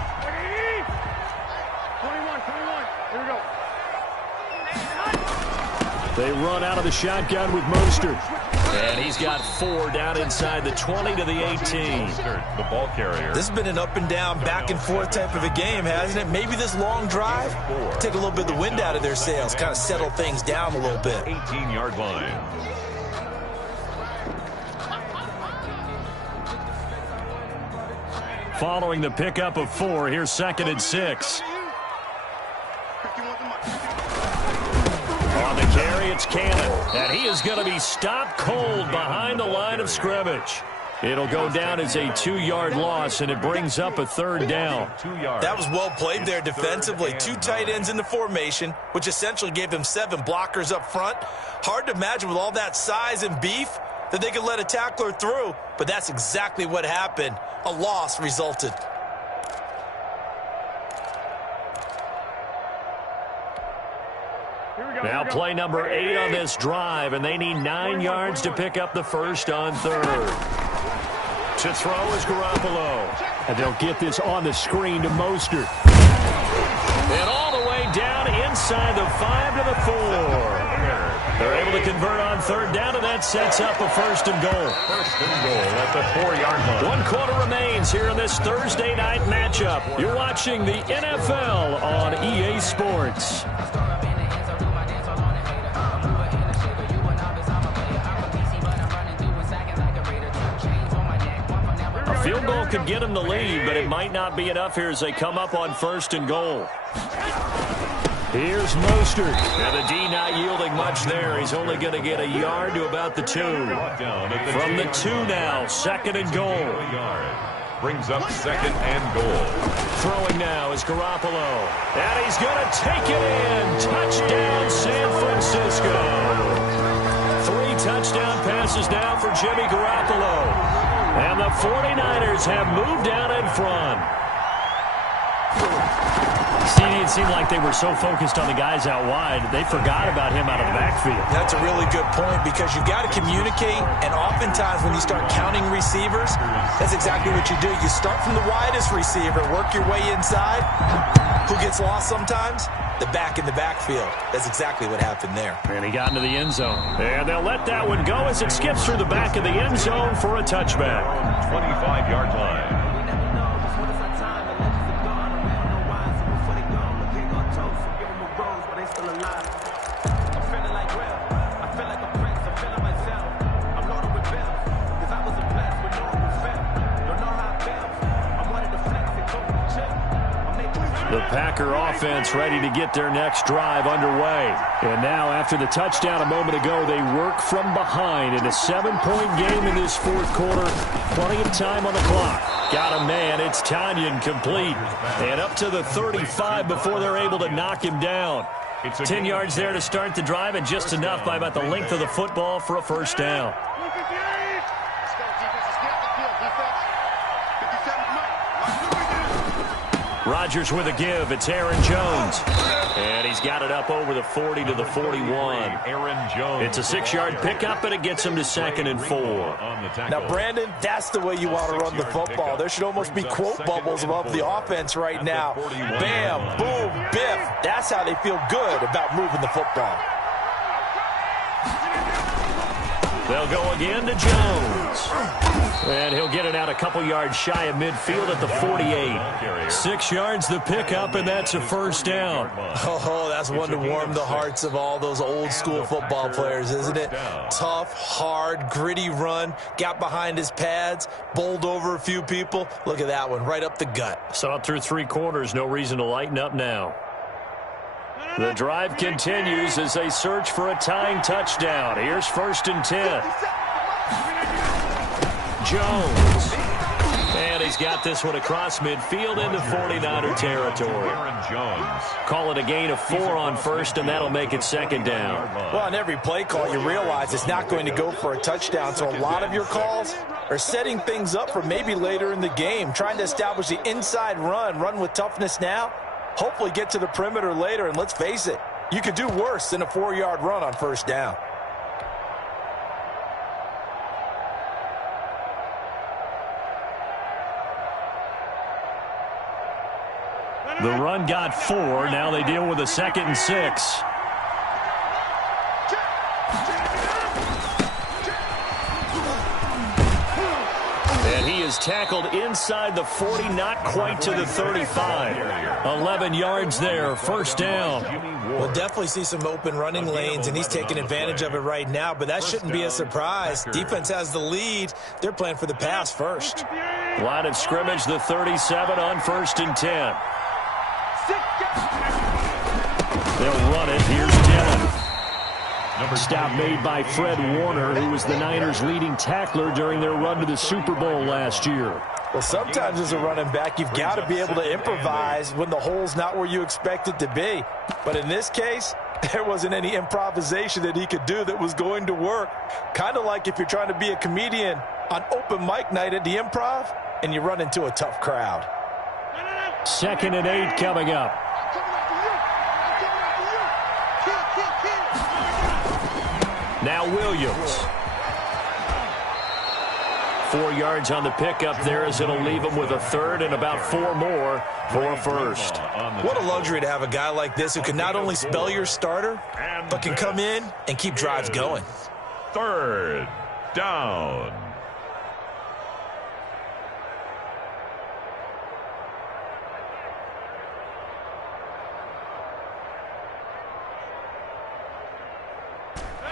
21. Here we go. They run out of the shotgun with Mostert. And he's got 4 down inside the 20 to the 18. The ball carrier. This has been an up and down, back and forth type of a game, hasn't it? Maybe this long drive take a little bit of the wind out of their sails, kind of settle things down a little bit. 18-yard line. Following the pickup of 4, here's 2nd and 6. On the carry, it's Cannon. And he is going to be stopped cold behind the line of scrimmage. It'll go down as a 2-yard loss, and it brings up a 3rd down. 2 yards. That was well played there defensively. 2 tight ends in the formation, which essentially gave them 7 blockers up front. Hard to imagine with all that size and beef that they could let a tackler through, but that's exactly what happened. A loss resulted. Now play number 8 on this drive, and they need 9 yards to pick up the 1st on 3rd. To throw is Garoppolo. And they'll get this on the screen to Mostert. And all the way down inside the 5 to the 4. They're able to convert on 3rd down, and that sets up a 1st and goal. 1st and goal at the 4-yard line. 1 quarter remains here in this Thursday night matchup. You're watching the NFL on EA Sports. Field goal ball could get them the lead, but it might not be enough here as they come up on 1st and goal. Here's Mostert. And the D not yielding much there. He's only going to get a yard to about the 2. From the 2 now, 2nd and goal. Brings up 2nd and goal. Throwing now is Garoppolo. And he's going to take it in. Touchdown, San Francisco. 3 touchdown passes now for Jimmy Garoppolo. And the 49ers have moved down in front. It seemed like they were so focused on the guys out wide, they forgot about him out of the backfield. That's a really good point because you've got to communicate, and oftentimes when you start counting receivers, that's exactly what you do. You start from the widest receiver, work your way inside. Who gets lost sometimes? The back in the backfield. That's exactly what happened there. And he got into the end zone. And they'll let that one go as it skips through the back of the end zone for a touchback. 25-yard line. The Packer offense ready to get their next drive underway. And now after the touchdown a moment ago, they work from behind in a 7-point game in this 4th quarter. Plenty of time on the clock. Got a man. It's Tanyan complete. And up to the 35 before they're able to knock him down. 10 yards there to start the drive and just enough by about the length of the football for a 1st down. Rodgers with a give. It's Aaron Jones. And he's got it up over the 40 to the 41. Aaron Jones. It's a 6-yard pickup, and it gets him to 2nd and 4. Now, Brandon, that's the way you want to run the football. There should almost be quote bubbles above the offense right now. Bam, boom, biff. That's how they feel good about moving the football. They'll go again to Jones. And he'll get it out a couple yards shy of midfield at the 48. 6 yards the pickup, and that's a 1st down. Oh, that's one to warm the hearts of all those old-school football players, isn't it? Tough, hard, gritty run. Got behind his pads, bowled over a few people. Look at that one, right up the gut. Saw it through 3 quarters. No reason to lighten up now. The drive continues as they search for a tying touchdown. Here's 1st and 10. Jones. And he's got this one across midfield into 49er territory. Call it a gain of 4 on 1st, and that'll make it 2nd down. Well, on every play call, you realize it's not going to go for a touchdown, so a lot of your calls are setting things up for maybe later in the game, trying to establish the inside run with toughness now, hopefully get to the perimeter later, and let's face it, you could do worse than a 4-yard run on 1st down. The run got 4. Now they deal with a 2nd and 6. And he is tackled inside the 40, not quite to the 35. 11 yards there, 1st down. We'll definitely see some open running lanes, and he's taking advantage of it right now, but that shouldn't be a surprise. Defense has the lead. They're playing for the pass first. Line of scrimmage, the 37 on 1st and 10. They'll run it. Here's Dillon. Stop made by Fred Warner, who was the Niners' leading tackler during their run to the Super Bowl last year. Well, sometimes as a running back, you've got to be able to improvise when the hole's not where you expect it to be. But in this case, there wasn't any improvisation that he could do that was going to work. Kind of like if you're trying to be a comedian on open mic night at the Improv and you run into a tough crowd. 2nd and 8 coming up. Now Williams. 4 yards on the pickup there as it'll leave him with a 3rd and about 4 more for a 1st. What a luxury to have a guy like this who can not only spell your starter, but can come in and keep drives going. 3rd down.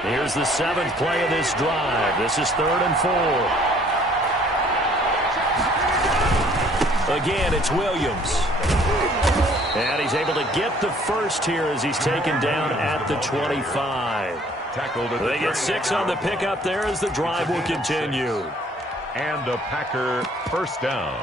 Here's the 7th play of this drive. This is 3rd and 4. Again, it's Williams. And he's able to get the first here as he's taken down at the 25. They get 6 on the pickup there as the drive will continue. And a Packer first down.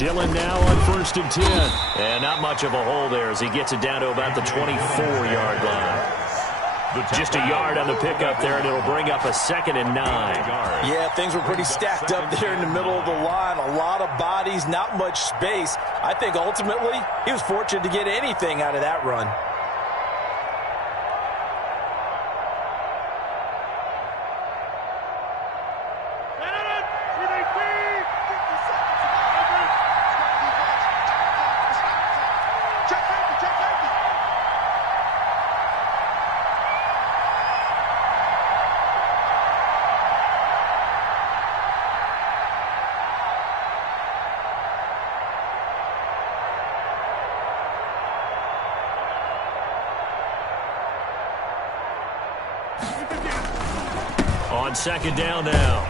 Dillon now on 1st and 10. And not much of a hole there as he gets it down to about the 24-yard line. Just a yard on the pickup there, and it'll bring up a 2nd and 9. Yeah, things were pretty stacked up there in the middle of the line. A lot of bodies, not much space. I think ultimately he was fortunate to get anything out of that run. On 2nd down now,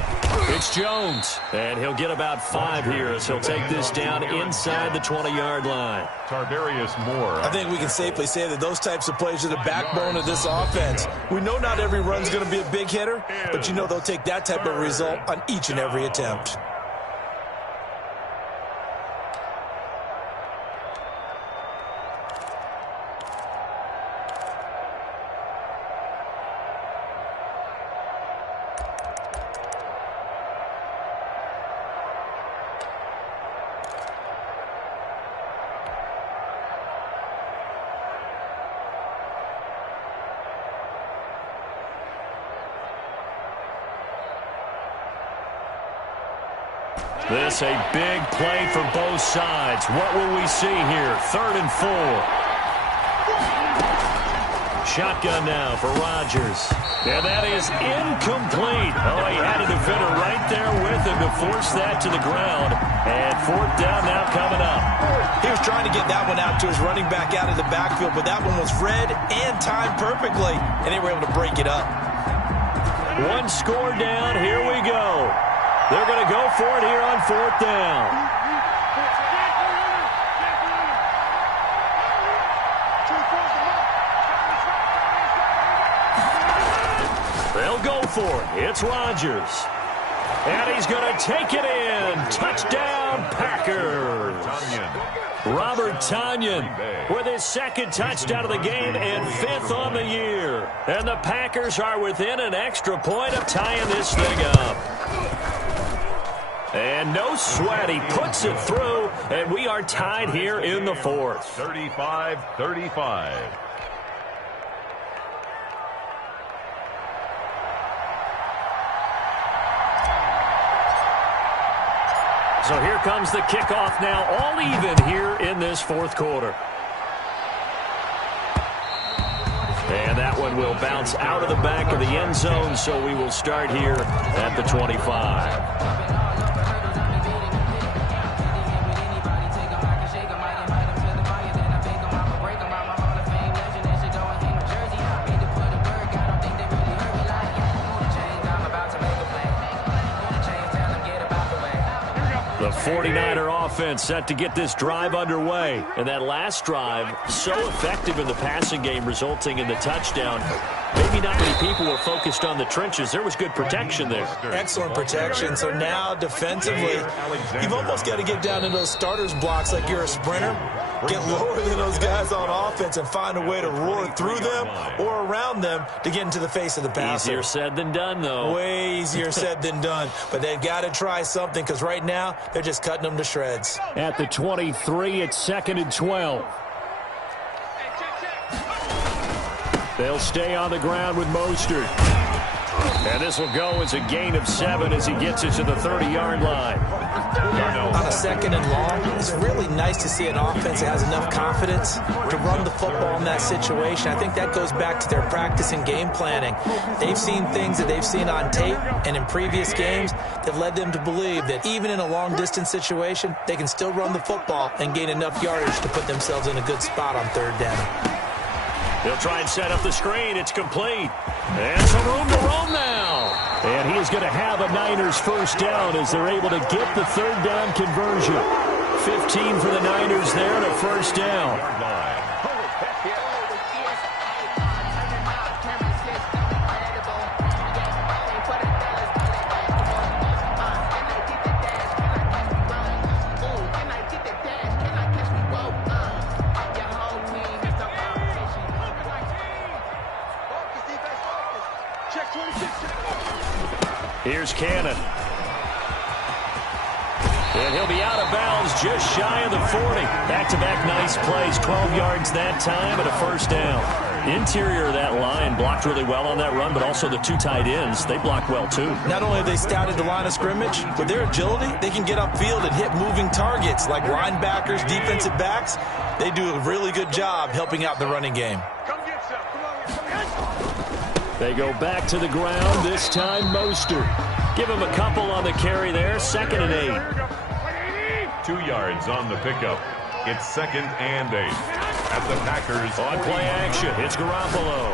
it's Jones. And he'll get about 5 here as he'll take this down inside the 20-yard line. Tardarius Moore. I think we can safely say that those types of plays are the backbone of this offense. We know not every run's going to be a big hitter, but you know they'll take that type of result on each and every attempt. This a big play for both sides. What will we see here? 3rd and 4. Shotgun now for Rodgers. And that is incomplete. Oh, he had a defender right there with him to force that to the ground. And 4th down now coming up. He was trying to get that one out to his running back out of the backfield, but that one was read and timed perfectly, and they were able to break it up. 1 score down. Here we go. They're going to go for it here on 4th down. They'll go for it. It's Rodgers. And he's going to take it in. Touchdown, Packers. Robert Tonyan with his 2nd touchdown of the game and 5th on the year. And the Packers are within an extra point of tying this thing up. And no sweat, he puts it through, and we are tied here in the 4th. 35-35. So here comes the kickoff now, all even here in this 4th quarter. And that one will bounce out of the back of the end zone, so we will start here at the 25. The 49er offense set to get this drive underway. And that last drive, so effective in the passing game, resulting in the touchdown. Maybe not many people were focused on the trenches. There was good protection there. Excellent protection. So now defensively, you've almost got to get down in those starters blocks like you're a sprinter. Get lower than those guys on offense and find a way to roar through them or around them to get into the face of the passer. Easier said than done, though. Way easier said than done. But they've got to try something because right now they're just cutting them to shreds. At the 23, it's 2nd and 12. They'll stay on the ground with Mostert. And this will go as a gain of 7 as he gets it to the 30-yard line. On a 2nd and long, it's really nice to see an offense that has enough confidence to run the football in that situation. I think that goes back to their practice and game planning. They've seen things that they've seen on tape and in previous games that led them to believe that even in a long-distance situation, they can still run the football and gain enough yardage to put themselves in a good spot on 3rd down. They'll try and set up the screen. It's complete. And some room to roam now. And he is going to have a Niners first down as they're able to get the 3rd down conversion. 15 for the Niners there and a first down. Here's Cannon. And he'll be out of bounds just shy of the 40. Back-to-back nice plays. 12 yards that time and a first down. Interior of that line blocked really well on that run, but also the 2 tight ends, they blocked well too. Not only have they scouted the line of scrimmage, with their agility, they can get upfield and hit moving targets like linebackers, defensive backs. They do a really good job helping out the running game. They go back to the ground, this time Mostert. Give him a couple on the carry there, 2nd and 8. 2 yards on the pickup. It's 2nd and 8. At the Packers. On play action, it's Garoppolo.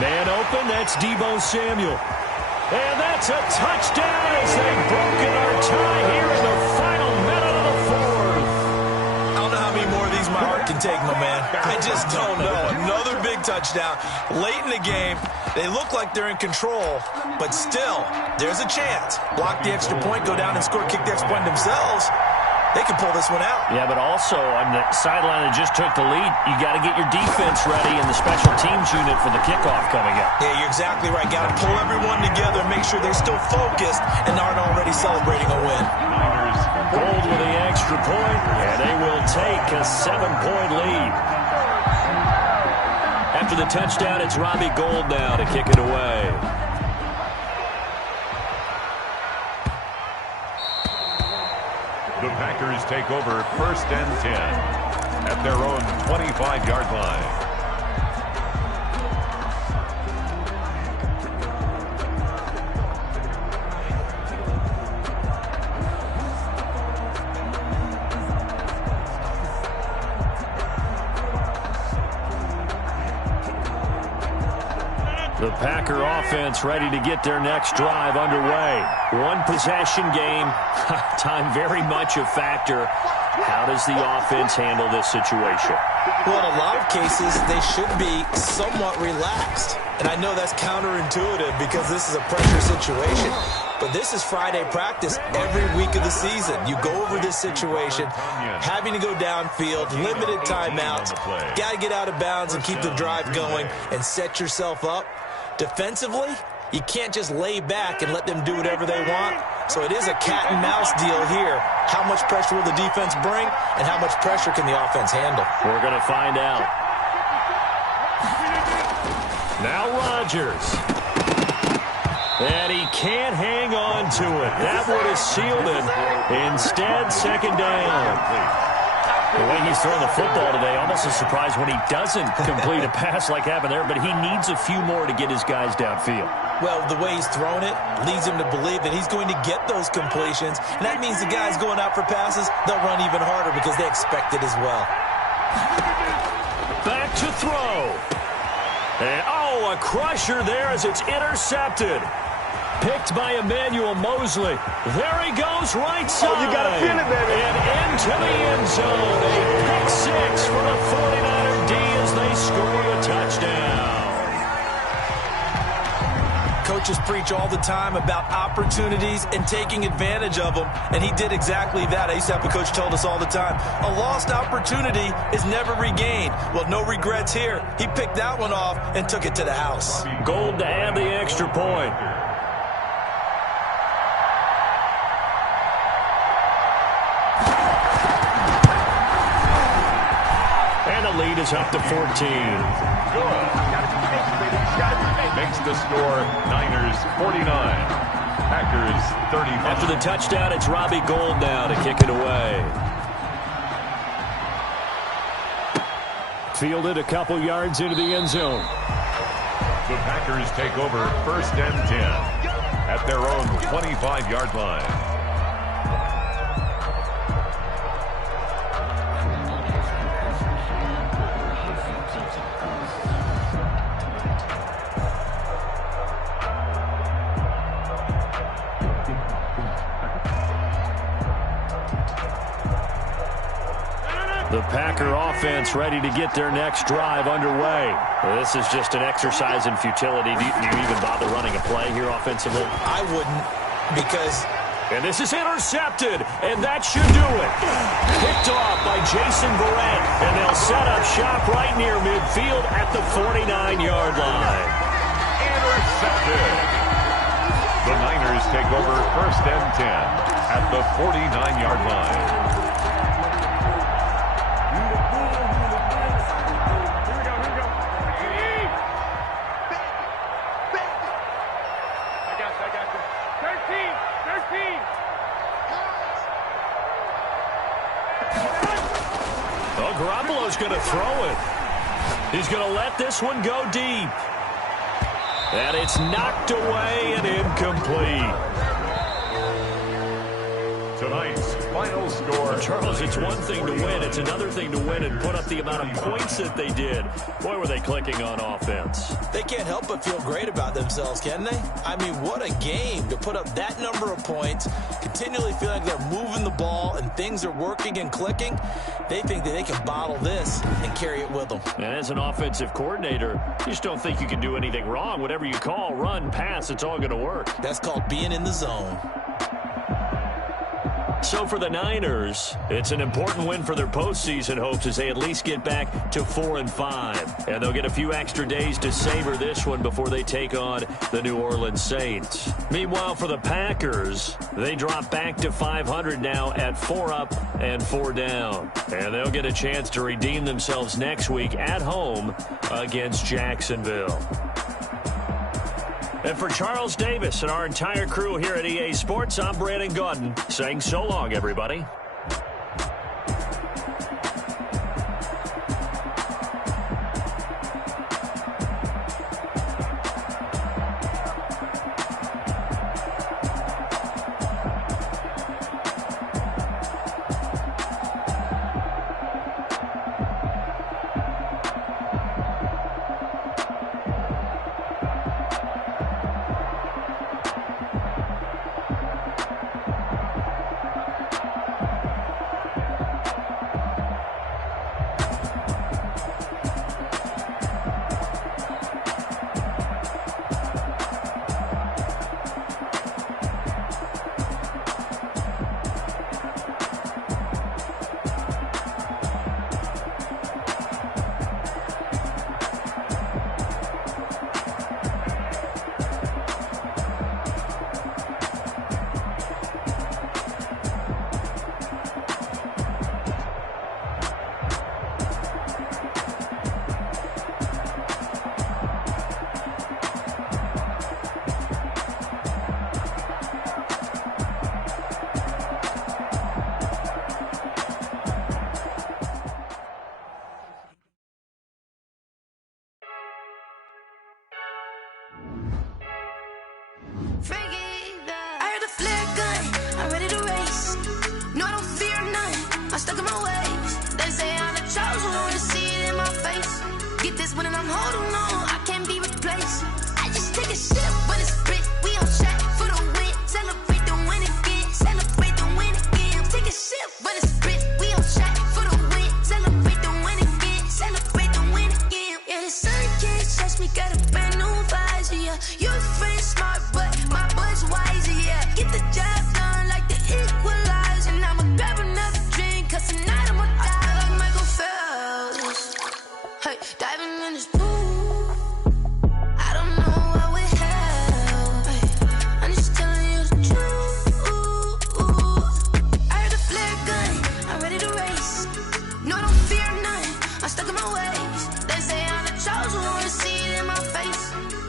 Man open, that's Deebo Samuel. And that's a touchdown as they've broken our tie here in the final minute of the 4th. I don't know how many more of these my heart can take, my man. I just don't know. Another big touchdown. Late in the game, they look like they're in control, but still, there's a chance. Block the extra point, go down and score, kick the extra point themselves. They can pull this one out. Yeah, but also on the sideline that just took the lead, you got to get your defense ready and the special teams unit for the kickoff coming up. Yeah, you're exactly right. Got to pull everyone together, make sure they're still focused and aren't already celebrating a win. Gold with the extra point, and they will take a 7-point lead. After the touchdown, it's Robbie Gould now to kick it away. The Packers take over 1st and 10 at their own 25-yard line. The Packer offense ready to get their next drive underway. 1 possession game. Time very much a factor. How does the offense handle this situation? Well, in a lot of cases, they should be somewhat relaxed. And I know that's counterintuitive because this is a pressure situation. But this is Friday practice every week of the season. You go over this situation, having to go downfield, limited timeouts, got to get out of bounds and keep the drive going and set yourself up. Defensively, you can't just lay back and let them do whatever they want. So it is a cat and mouse deal here. How much pressure will the defense bring and how much pressure can the offense handle? We're going to find out. Now Rodgers. And he can't hang on to it. That would have sealed it. Instead, 2nd down. The way he's throwing the football today, almost a surprise when he doesn't complete a pass like happened there, but he needs a few more to get his guys downfield. Well, the way he's thrown it leads him to believe that he's going to get those completions, and that means the guys going out for passes, they'll run even harder because they expect it as well. Back to throw. And, a crusher there as it's intercepted. Picked by Emmanuel Mosley. There he goes, right side. Oh, you got to feel it, baby. And into the end zone. A pick 6 for the 49er D as they score a touchdown. Coaches preach all the time about opportunities and taking advantage of them, and he did exactly that. I used to have a coach told us all the time, a lost opportunity is never regained. Well, no regrets here. He picked that one off and took it to the house. Gold to add the extra point. And the lead is up to 14. Gotta be patient, baby. You gotta be patient. makes the score Niners 49, Packers 35. After the touchdown, it's Robbie Gould now to kick it away. Fielded a couple yards into the end zone. The Packers take over 1st and 10 at their own 25-yard line. The Packer offense ready to get their next drive underway. This is just an exercise in futility. Do you even bother running a play here offensively? I wouldn't, because... And this is intercepted, and that should do it. Picked off by Jason Verrett, and they'll set up shop right near midfield at the 49-yard line. Intercepted. The Niners take over 1st and 10 at the 49-yard line. Garoppolo's going to throw it. He's going to let this one go deep. And it's knocked away and incomplete. Tonight's final score. Charles, it's one thing to win. It's another thing to win and put up the amount of points that they did. Boy, were they clicking on offense. They can't help but feel great about themselves, can they? I mean, what a game to put up that number of points, continually feeling like they're moving the ball and things are working and clicking. They think that they can bottle this and carry it with them. And as an offensive coordinator, you just don't think you can do anything wrong. Whatever you call, run, pass, it's all going to work. That's called being in the zone. So for the Niners, it's an important win for their postseason hopes as they at least get back to 4-5. And they'll get a few extra days to savor this one before they take on the New Orleans Saints. Meanwhile, for the Packers, they drop back to 500 now at 4 up and 4 down. And they'll get a chance to redeem themselves next week at home against Jacksonville. And for Charles Davis and our entire crew here at EA Sports, I'm Brandon Gaudin saying so long, everybody.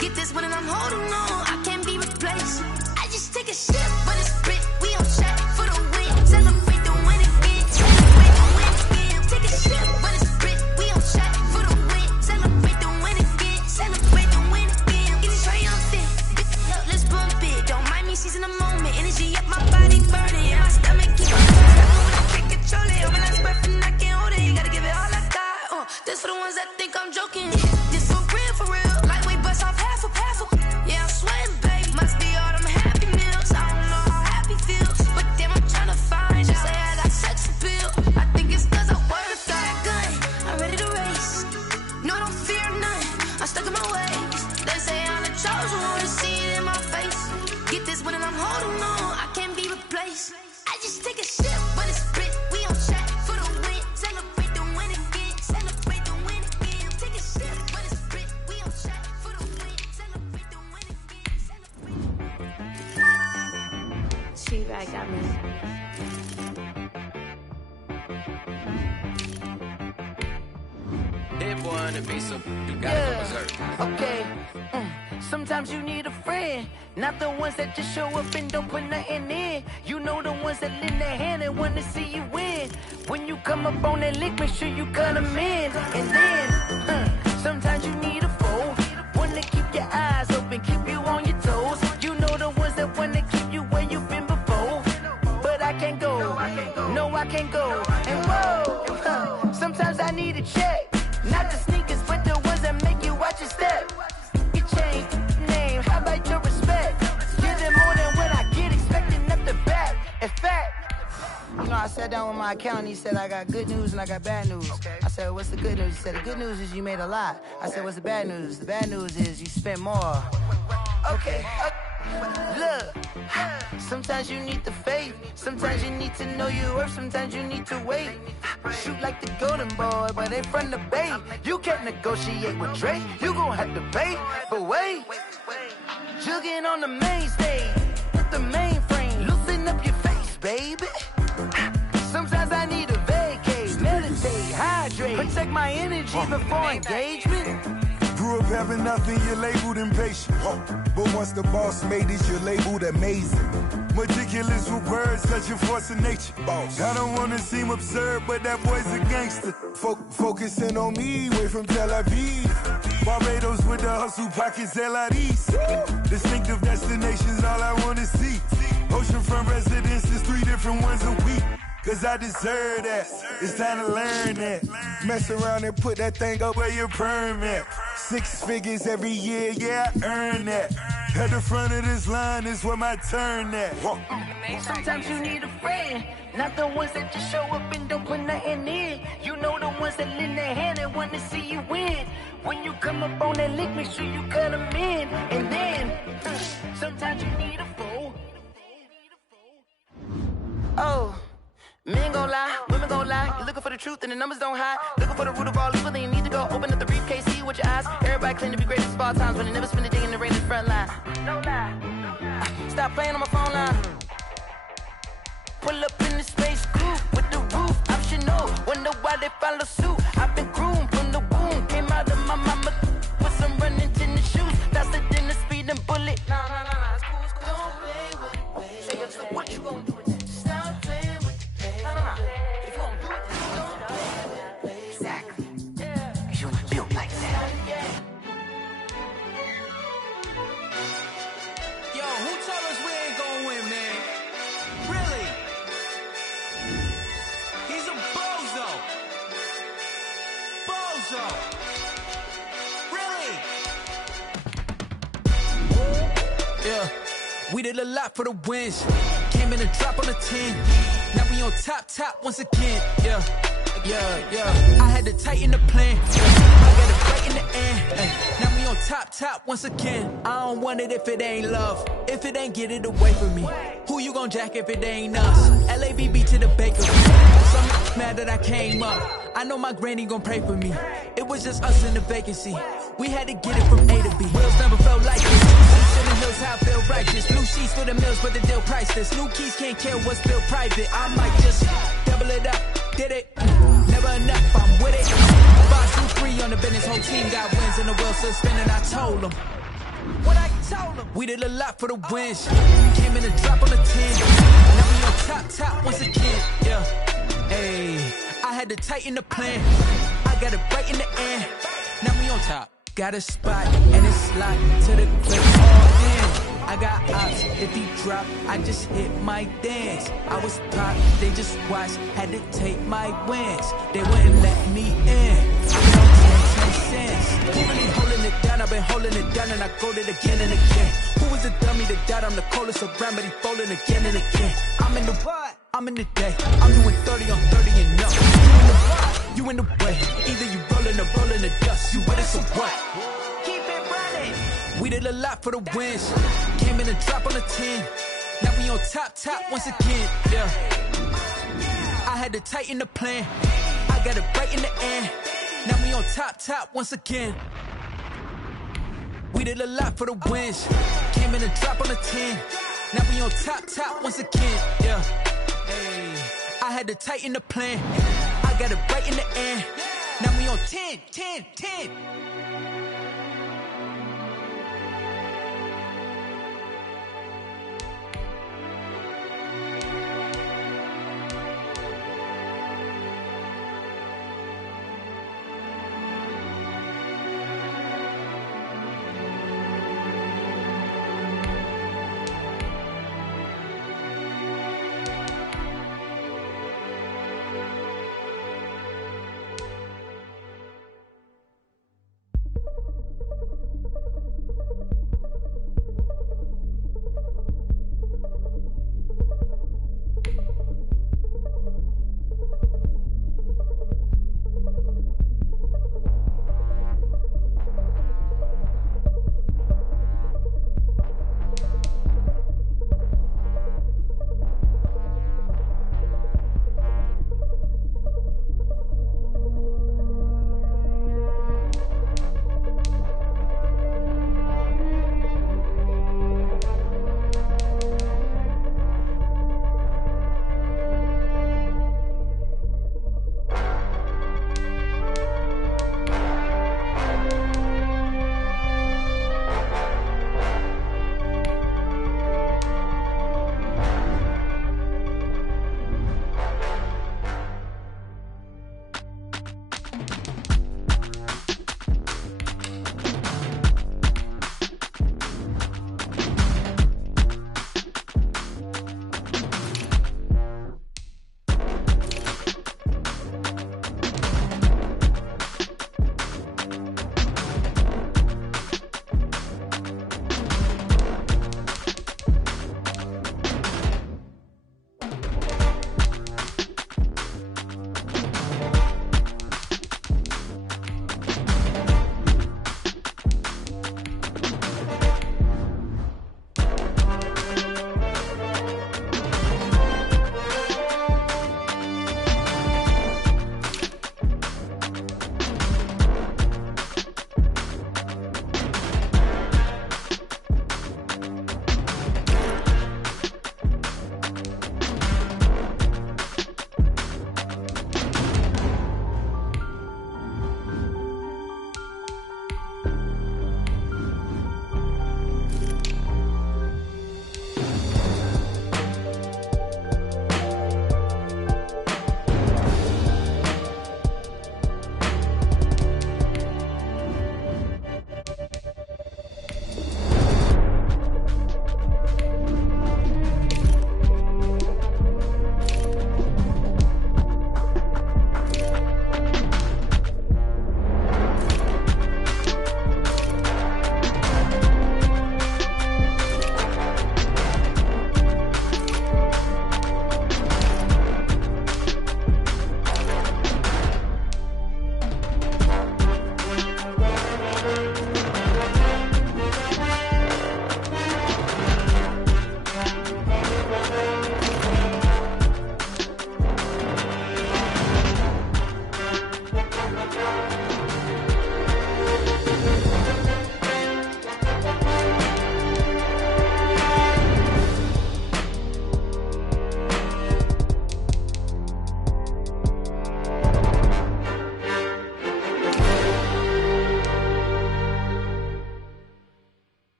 Get this this one and I'm holding on. I can't be replaced. I just take a sip, but it's spit. We on track for the win. Celebrate the win again. Celebrate the win again. Take a sip, but it's spit. We on track for the win. Celebrate the win again. Celebrate the win again. Get it triumphant. Look, let's bump it. Don't mind me seizing the moment. Energy up my body burning. Yeah, my stomach keep on turning. When I can't control it, when I breath and I can't hold it. You gotta give it all I got. This for the ones that think I'm joking. This for real, for real. Lightweight bust off half a. Yeah, I'm sweating, babe. Must be all them happy meals. I don't know how happy feels, but damn, I'm trying to find. Just say I got sex appeal. I think it's cause I work that good. I'm ready to race. No, don't fear none. I'm stuck in my ways. They say I'm the chosen one. See it in my face. Get this one and I'm holding on. I can't be replaced. I just take a sip, but it's spit. We on track for the win. Celebrate the win again. Celebrate the win again. Take a sip, but it's spit. We on track for the win. Celebrate the win again. Celebrate. She right got me. If one to be so, you gotta go berserk. Okay. Sometimes you need a friend, not the ones that just show up and don't put nothing in. You know the ones that lend their hand and want to see you win. When you come up on that lick, make sure you cut them in. And then, sometimes you need a foe, one to keep your eyes open, keep you on your toes. You know the ones that want to keep you where you've been before. But I can't go, no I can't go. And whoa, sometimes I need a check. Not the sneakers, but the ones that make you watch your step. Your chain, name, how about your respect? Give them more than what I get, expecting up the back. In fact, you know, I sat down with my accountant, he said I got good news and I got bad news. I said, what's the good news? He said, the good news is you made a lot. I said, what's the bad news? The bad news is you spent more. Okay. Look, sometimes you need the faith, sometimes you need to know your worth, sometimes you need to wait. Shoot like the golden boy, but they from the bay. You can't negotiate with Drake, you gon' have to pay. But wait, jugging on the main stage, with the mainframe, loosen up your face, baby. Sometimes I need a vacate, meditate, hydrate, protect my energy before engagement. Grew up having nothing, you're labeled impatient. But once the boss made it, you're labeled amazing. Meticulous with words, such a force of nature. I don't wanna seem absurd, but that boy's a gangster. Focusing on me, way from Tel Aviv. Barbados with the hustle pockets, LIDs. Distinctive destinations, all I wanna see. Oceanfront residences, 3 different ones a week. Cause I deserve that, it's time to learn that. Mess around and put that thing up where your perm at. 6 figures every year, yeah, I earn that. At the front of this line is where my turn at. Sometimes you need a friend, not the ones that just show up and don't put nothing in. You know the ones that lend their hand and want to see you win. When you come up on that lick, make sure you cut them in. And then, sometimes you need a foe. Oh. Men gon' lie, women gon' lie. You're looking for the truth and the numbers don't hide. Looking for the root of all evil, then you need to go open up the briefcase, see with your eyes. Everybody claim to be greatest of all times, but they never spend a day in the rain in the front line. No lie. Stop playing on my phone line. Pull up in the space coupe with the roof optional. Wonder why they follow suit. I've been groomed from the womb. Came out of my mama with some running tennis shoes. Faster than the speeding bullet. Nah, it's cool, it's cool. Don't play with it. Say so what you gon' do? Stop playing with it. If you don't do it, then you don't do it. Exactly. Cause you ain't built like that. Yo, who told us we ain't gonna win, man? Really? He's a bozo. Bozo. Really? Yeah, we did a lot for the wins. Came in a drop on a 10. Now we on top once again. Yeah. I had to tighten the plan. I got it right in the end. Now we on top once again. I don't want it if it ain't love. If it ain't, get it away from me. Who you gon' jack if it ain't us? LABB to the bakery. Some mad that I came up. I know my granny gon' pray for me. It was just us in the vacancy. We had to get it from A to B. Wheels never felt like this. Seats in the hills, how I feel righteous. Blue sheets for the mills, but the deal priceless. New keys can't kill what's built private. I might just double it up. Did it? Never enough, I'm with it. 5-2-3 on the business, whole team got wins and the wheels still spinning. I told them. told them. We did a lot for the wins. Came in a drop on the 10. Now we on top once again. Yeah. Hey, I had to tighten the plan. I got it right in the end. Now we on top. Got a spot and it's locked to the clip all in. I got ops, if he drop, I just hit my dance. I was pop, they just watched, had to take my wins. They wouldn't let me in. I been on 10 cents. Who really holding it down? I've been holding it down and I go it again and again. Who was the dummy that died? I'm the coldest around, but he folding again and again. I'm in the what? I'm in the day. I'm doing 30 on 30 and up. You in the what? You in the way. Either you rolling the dust. You with us or what? Keep it running. We did a lot for the wins. Came in and drop on the 10. Now we on top once again. Yeah. I had to tighten the plan. I got it right in the end. Now we on top once again. We did a lot for the wins. Came in and drop on the 10. Now we on top once again. Yeah. Hey, I had to tighten the plan. I got it right in the end. Now we on 10.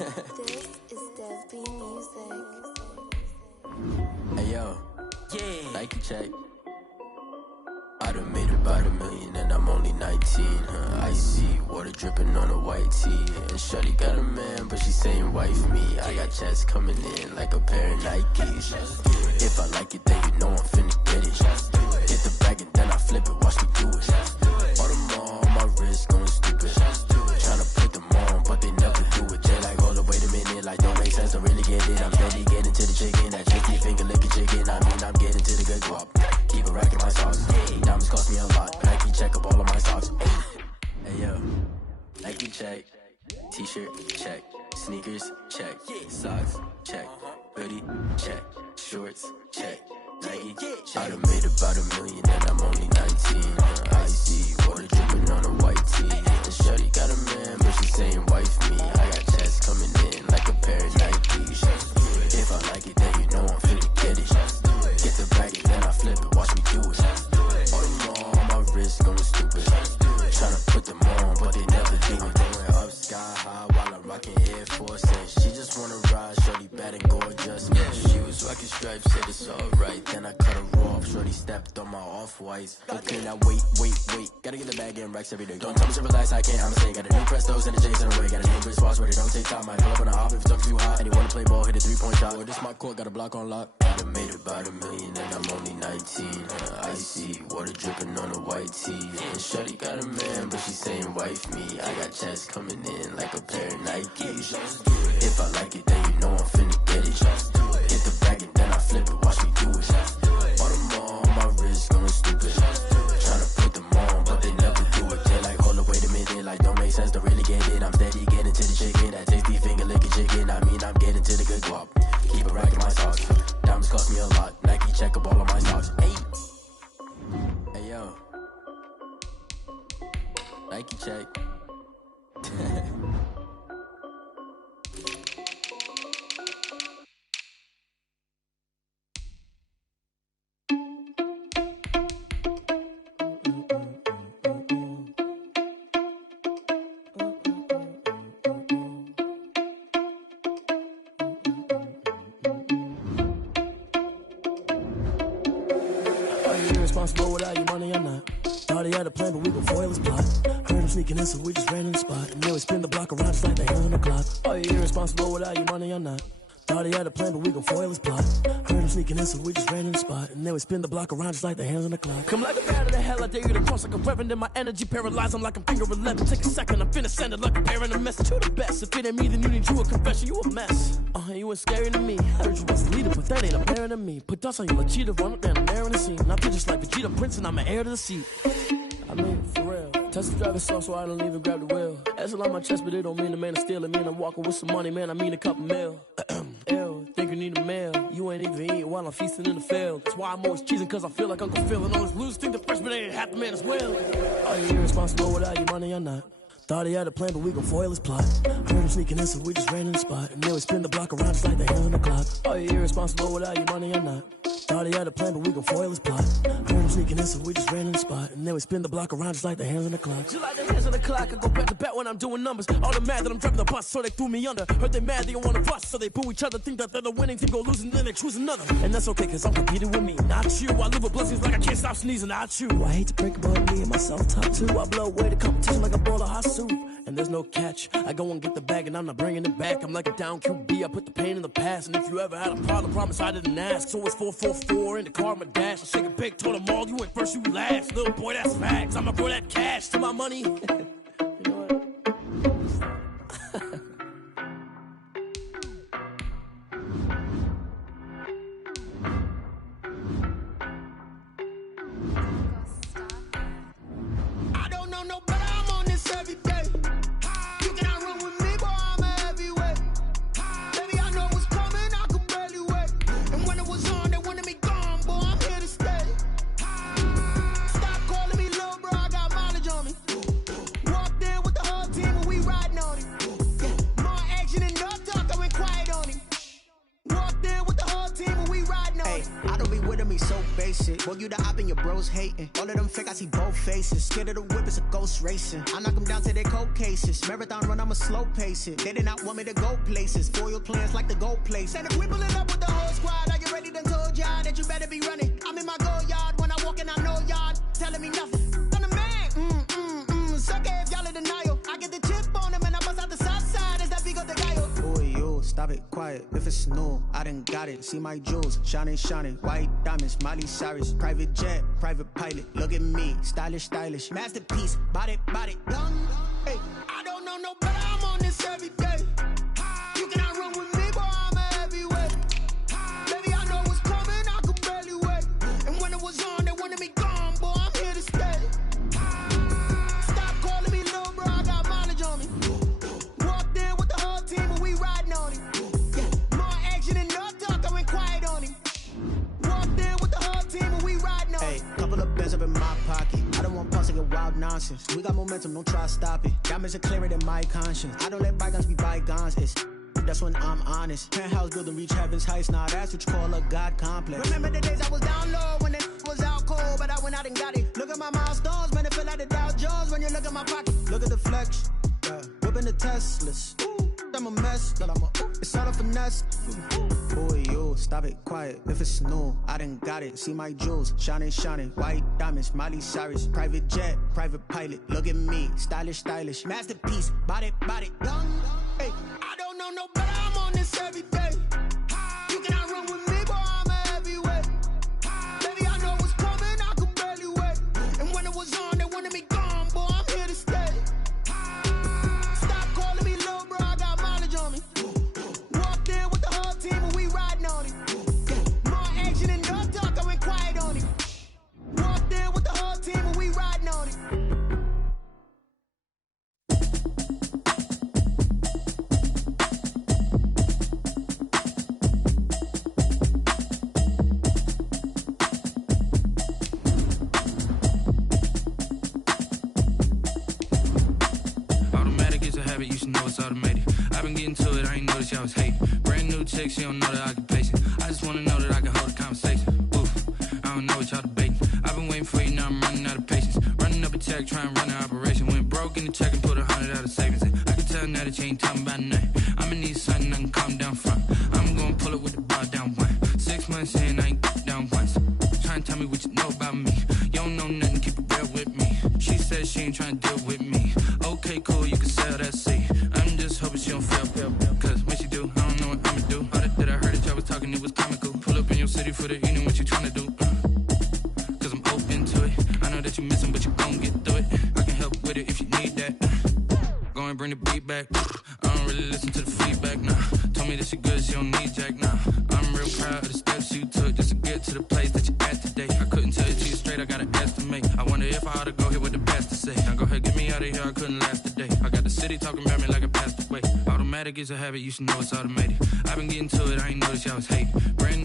This is Dev B Music. Hey yo, Nike check. I done made about $1 million and I'm only 19. Icy water dripping on a white tee. And shawty got a man, but she saying wife me. I got checks coming in like a pair of Nikes. If I like it, then you know I'm finna get it. Hit the bag and then I flip it, watch me do it. All them on my wrist going stupid. Tryna put them on, but they never do it. They like, hold up, wait a minute, like don't make sense, don't really get it. I'm steady getting to the chicken, that chicky finger licking chicken. I mean, I'm getting to the good guap. Keep a rack in my sauce. Diamonds cost me a lot. Nike check up all of my socks. Hey yo, Nike check. T-shirt check. Sneakers check. Socks check. Hoodie check. Shorts check. Nike check. I done made about $1 million and I'm only 19. Icy water dripping on a white tee. And shawty got a man, but she saying wife me. I got checks coming in like a pair of Nikes. If I like it, then you know I'm finna get it. Get the bag and then I flip it, watch me do it. All them on my wrist going stupid. Tryna put them on, but they never do it. Going up sky high while I'm rocking Air Force. And she just wanna ride, shorty bad and gorgeous. Yeah, she was rocking stripes, said it's alright. Then I cut her off, shorty stepped on my off-whites. Okay, now wait. Gotta get the bag in racks every day. Don't tell me to relax, I can't, I'm saying. Got a new Prestos and a J's in the way. Got a new wristwatch where they don't take time. Might pull up on a hop if it's too hot. And he wanna play ball, hit a 3-point shot. Well, this my court, got a block on lock. I done made about $1 million and I'm only 19. Icy water dripping on a white tee. And shawty got a man, but she saying wife me. I got checks coming in like a pair of Nikes. If I like it, then you know I'm finna get it. Hit the bag and then I flip it, watch me do it. All them on my wrist going stupid. Tryna put them on, but they never do it. They like, hold up, wait a minute, like don't make sense, don't really get it. I'm steady getting to the chicken, that tasty finger licking chicken. I mean, I'm getting to the good guap. Keep a rack in my socks. Diamonds cost me a lot. Nike check up all of my socks. Hey yo, Nike check. Responsible without your money, I'm not. Thought he had a plan, but we gon' foil his plot. Heard him sneaking in, so we just ran in the spot. And then we spin the block around just like the hands on the clock. Oh, you're irresponsible without your money, I'm not. Thought he had a plan, but we gon' foil his plot. Heard him sneaking in, so we just ran in the spot. And then we spin the block around just like the hands on the clock. Come like a bat of the hell, I dare you to cross like a reverend. And my energy paralyzed, I'm like I'm finger 11. Take a second, I'm finna send it like a parent a message. You the best, if it ain't me, then you need you a confession. You a mess, you ain't scary to me. Heard you was a leader, but that ain't apparent to me. Put dust on you like cheetah, run up down the air in the scene. Now pictures like Vegeta Prince, and I'm an heir to the seat. I mean, for real. Tesla driver soft, so I don't even grab the wheel. That's on my chest, but it don't mean the man is stealing. Mean I'm walking with some money, man, I mean a couple mil. Ew, think you need a meal. You ain't even eating while I'm feasting in the field. That's why I'm always cheesing, cause I feel like Uncle Phil. And all those losers think the freshman ain't half the man as well. Are you irresponsible without your money or not? Thought he had a plan, but we gon' foil his plot. Heard him sneaking in, so we just ran in the spot. And then we spin the block around just like the hands on the clock. Are you irresponsible without your money or not? Thought he had a plan, but we gon' foil his plot. Heard him sneaking in, so we just ran in the spot. And then we spin the block around just like the hands on the clock. Just like the hands on the clock, I go back to back when I'm doing numbers. All the mad that I'm driving the bus, so they threw me under. Heard they mad, they don't wanna bust, so they boo each other. Think that they're the winning team, go losing, then they choose another. And that's okay, cause I'm competing with me, not you. I live with blessings like I can't stop sneezing, not you. I hate to break it, but me and myself top two. I blow away the competition like a bowl of hot soup. And there's no catch. I go and get the bag and I'm not bringing it back. I'm like a down QB, I put the pain in the past. And if you ever had a problem, promise I didn't ask. So it's 444 in the car, my dash. I shake a big, told them all, you went first, you last. Little boy, that's facts. I'ma throw that cash to my money. You know what? I don't know no better, I'm on this every day. You cannot run with me, boy, I'm a heavyweight. Baby, I know what's coming, I could barely wait. And when it was on, they wanted me gone, boy, I'm here to stay. Stop calling me little bro, I got mileage on me. Whoa, your bros hating. All of them fake, I see both faces. Scared of the whip, it's a ghost racing. I knock them down to their cold cases. Marathon run, I'ma slow pace it. They did not want me to go places. Foil plans like the gold place. And if we pulling up with the whole squad, are you ready? Done told y'all that you better be running. I'm in my go yard. When I walk in, I know y'all telling me nothing. I'm the man. Suck it if y'all in denial. I get the chip on them and I bust out the south side. Is that Vigo de Gallo? Boy, yo, stop it, quiet. If it's new, I done got it. See my jewels, shining, shining. White diamonds, Miley Cyrus. Private jet, private pilot. Look at me, stylish, stylish. Masterpiece, body, body. Hey, I don't know no better. I'm on this every day. You cannot run with me, boy. I'm a heavyweight. Baby, I know what's coming. I could barely wait. And when it was on, they wanted me gone, boy. I'm here to stay. Stop calling me little bro. I got mileage on me. Walked in with the whole team and we riding on him. Yeah, more action and no talk. I went quiet on him. Walked in with the whole team and we riding on him. Hey, couple of bands up in my pocket. I don't want pussy and wild nonsense. We got momentum, don't try to stop it. Diamonds are clearer than my conscience. I don't let bygones be bygones. That's when I'm honest. Penthouse building reach heaven's heights. Nah, that's what you call a God complex. Remember the days I was down low when it was out cold, but I went out and got it. Look at my milestones, man, it feel like the Dow Jones when you look at my pocket. Look at the flex, whipping the Teslas. I'm a mess, but it's all a finesse. Boy, yo, stop it, quiet. If it's new, I done got it. See my jewels, shining, shining. White diamonds, Miley Cyrus. Private jet, private pilot. Look at me, stylish, stylish. Masterpiece, body, body. Hey, I don't know no better. I'm on this every day. You cannot run with me, boy. I'm a heavyweight. Baby, I know what's coming. I could barely wait. And when it was on, they wanted me gone, boy. I'm here to stay. Stop calling me little bro. I got mileage on me. Walked in with the whole team and we riding on him. More action and no talk. I went quiet on him. Walked in with the whole team and we riding on him. You should know it's automated. I've been getting to it, I ain't noticed y'all was hating. Brand new chick, she don't know the occupation. I just wanna know that I can hold a conversation. Oof, I don't know what y'all debating. I've been waiting for you, now I'm running out of patience. Running up a check, trying to run an operation. Went broke in the check and put 100 out of savings in. I can tell now that you ain't talking about nothing. I'ma need something I can calm down front. I'm gonna pull it with the bar down one. 6 months in, I ain't down once. Trying to tell me what you know about me. You don't know nothing, keep it real with me. She said she ain't trying to deal with me. Okay, cool, you can sell that seat. I'm just hoping she don't fail. Cause when she do, I don't know what I'ma do. All that I heard that y'all was talking, it was comical. Pull up in your city for the evening, what you trying to do? Cause I'm open to it. I know that you missing, but you gon' get through it. I can help with it if you need that. Go and bring the beat back. I don't really listen to the feedback, nah. Told me that she good, she don't need jack, nah. I'm real proud of the steps you took just to get to the place that you at today. I couldn't tell it to you straight, I gotta estimate. I wonder if I ought to go here with the best to say. Now go ahead, get me out of here, I couldn't last a day. I got the city talking about me like I passed away. Automatic is a habit, you should know it's automated. I've been getting to it, I ain't noticed y'all was hating. Brand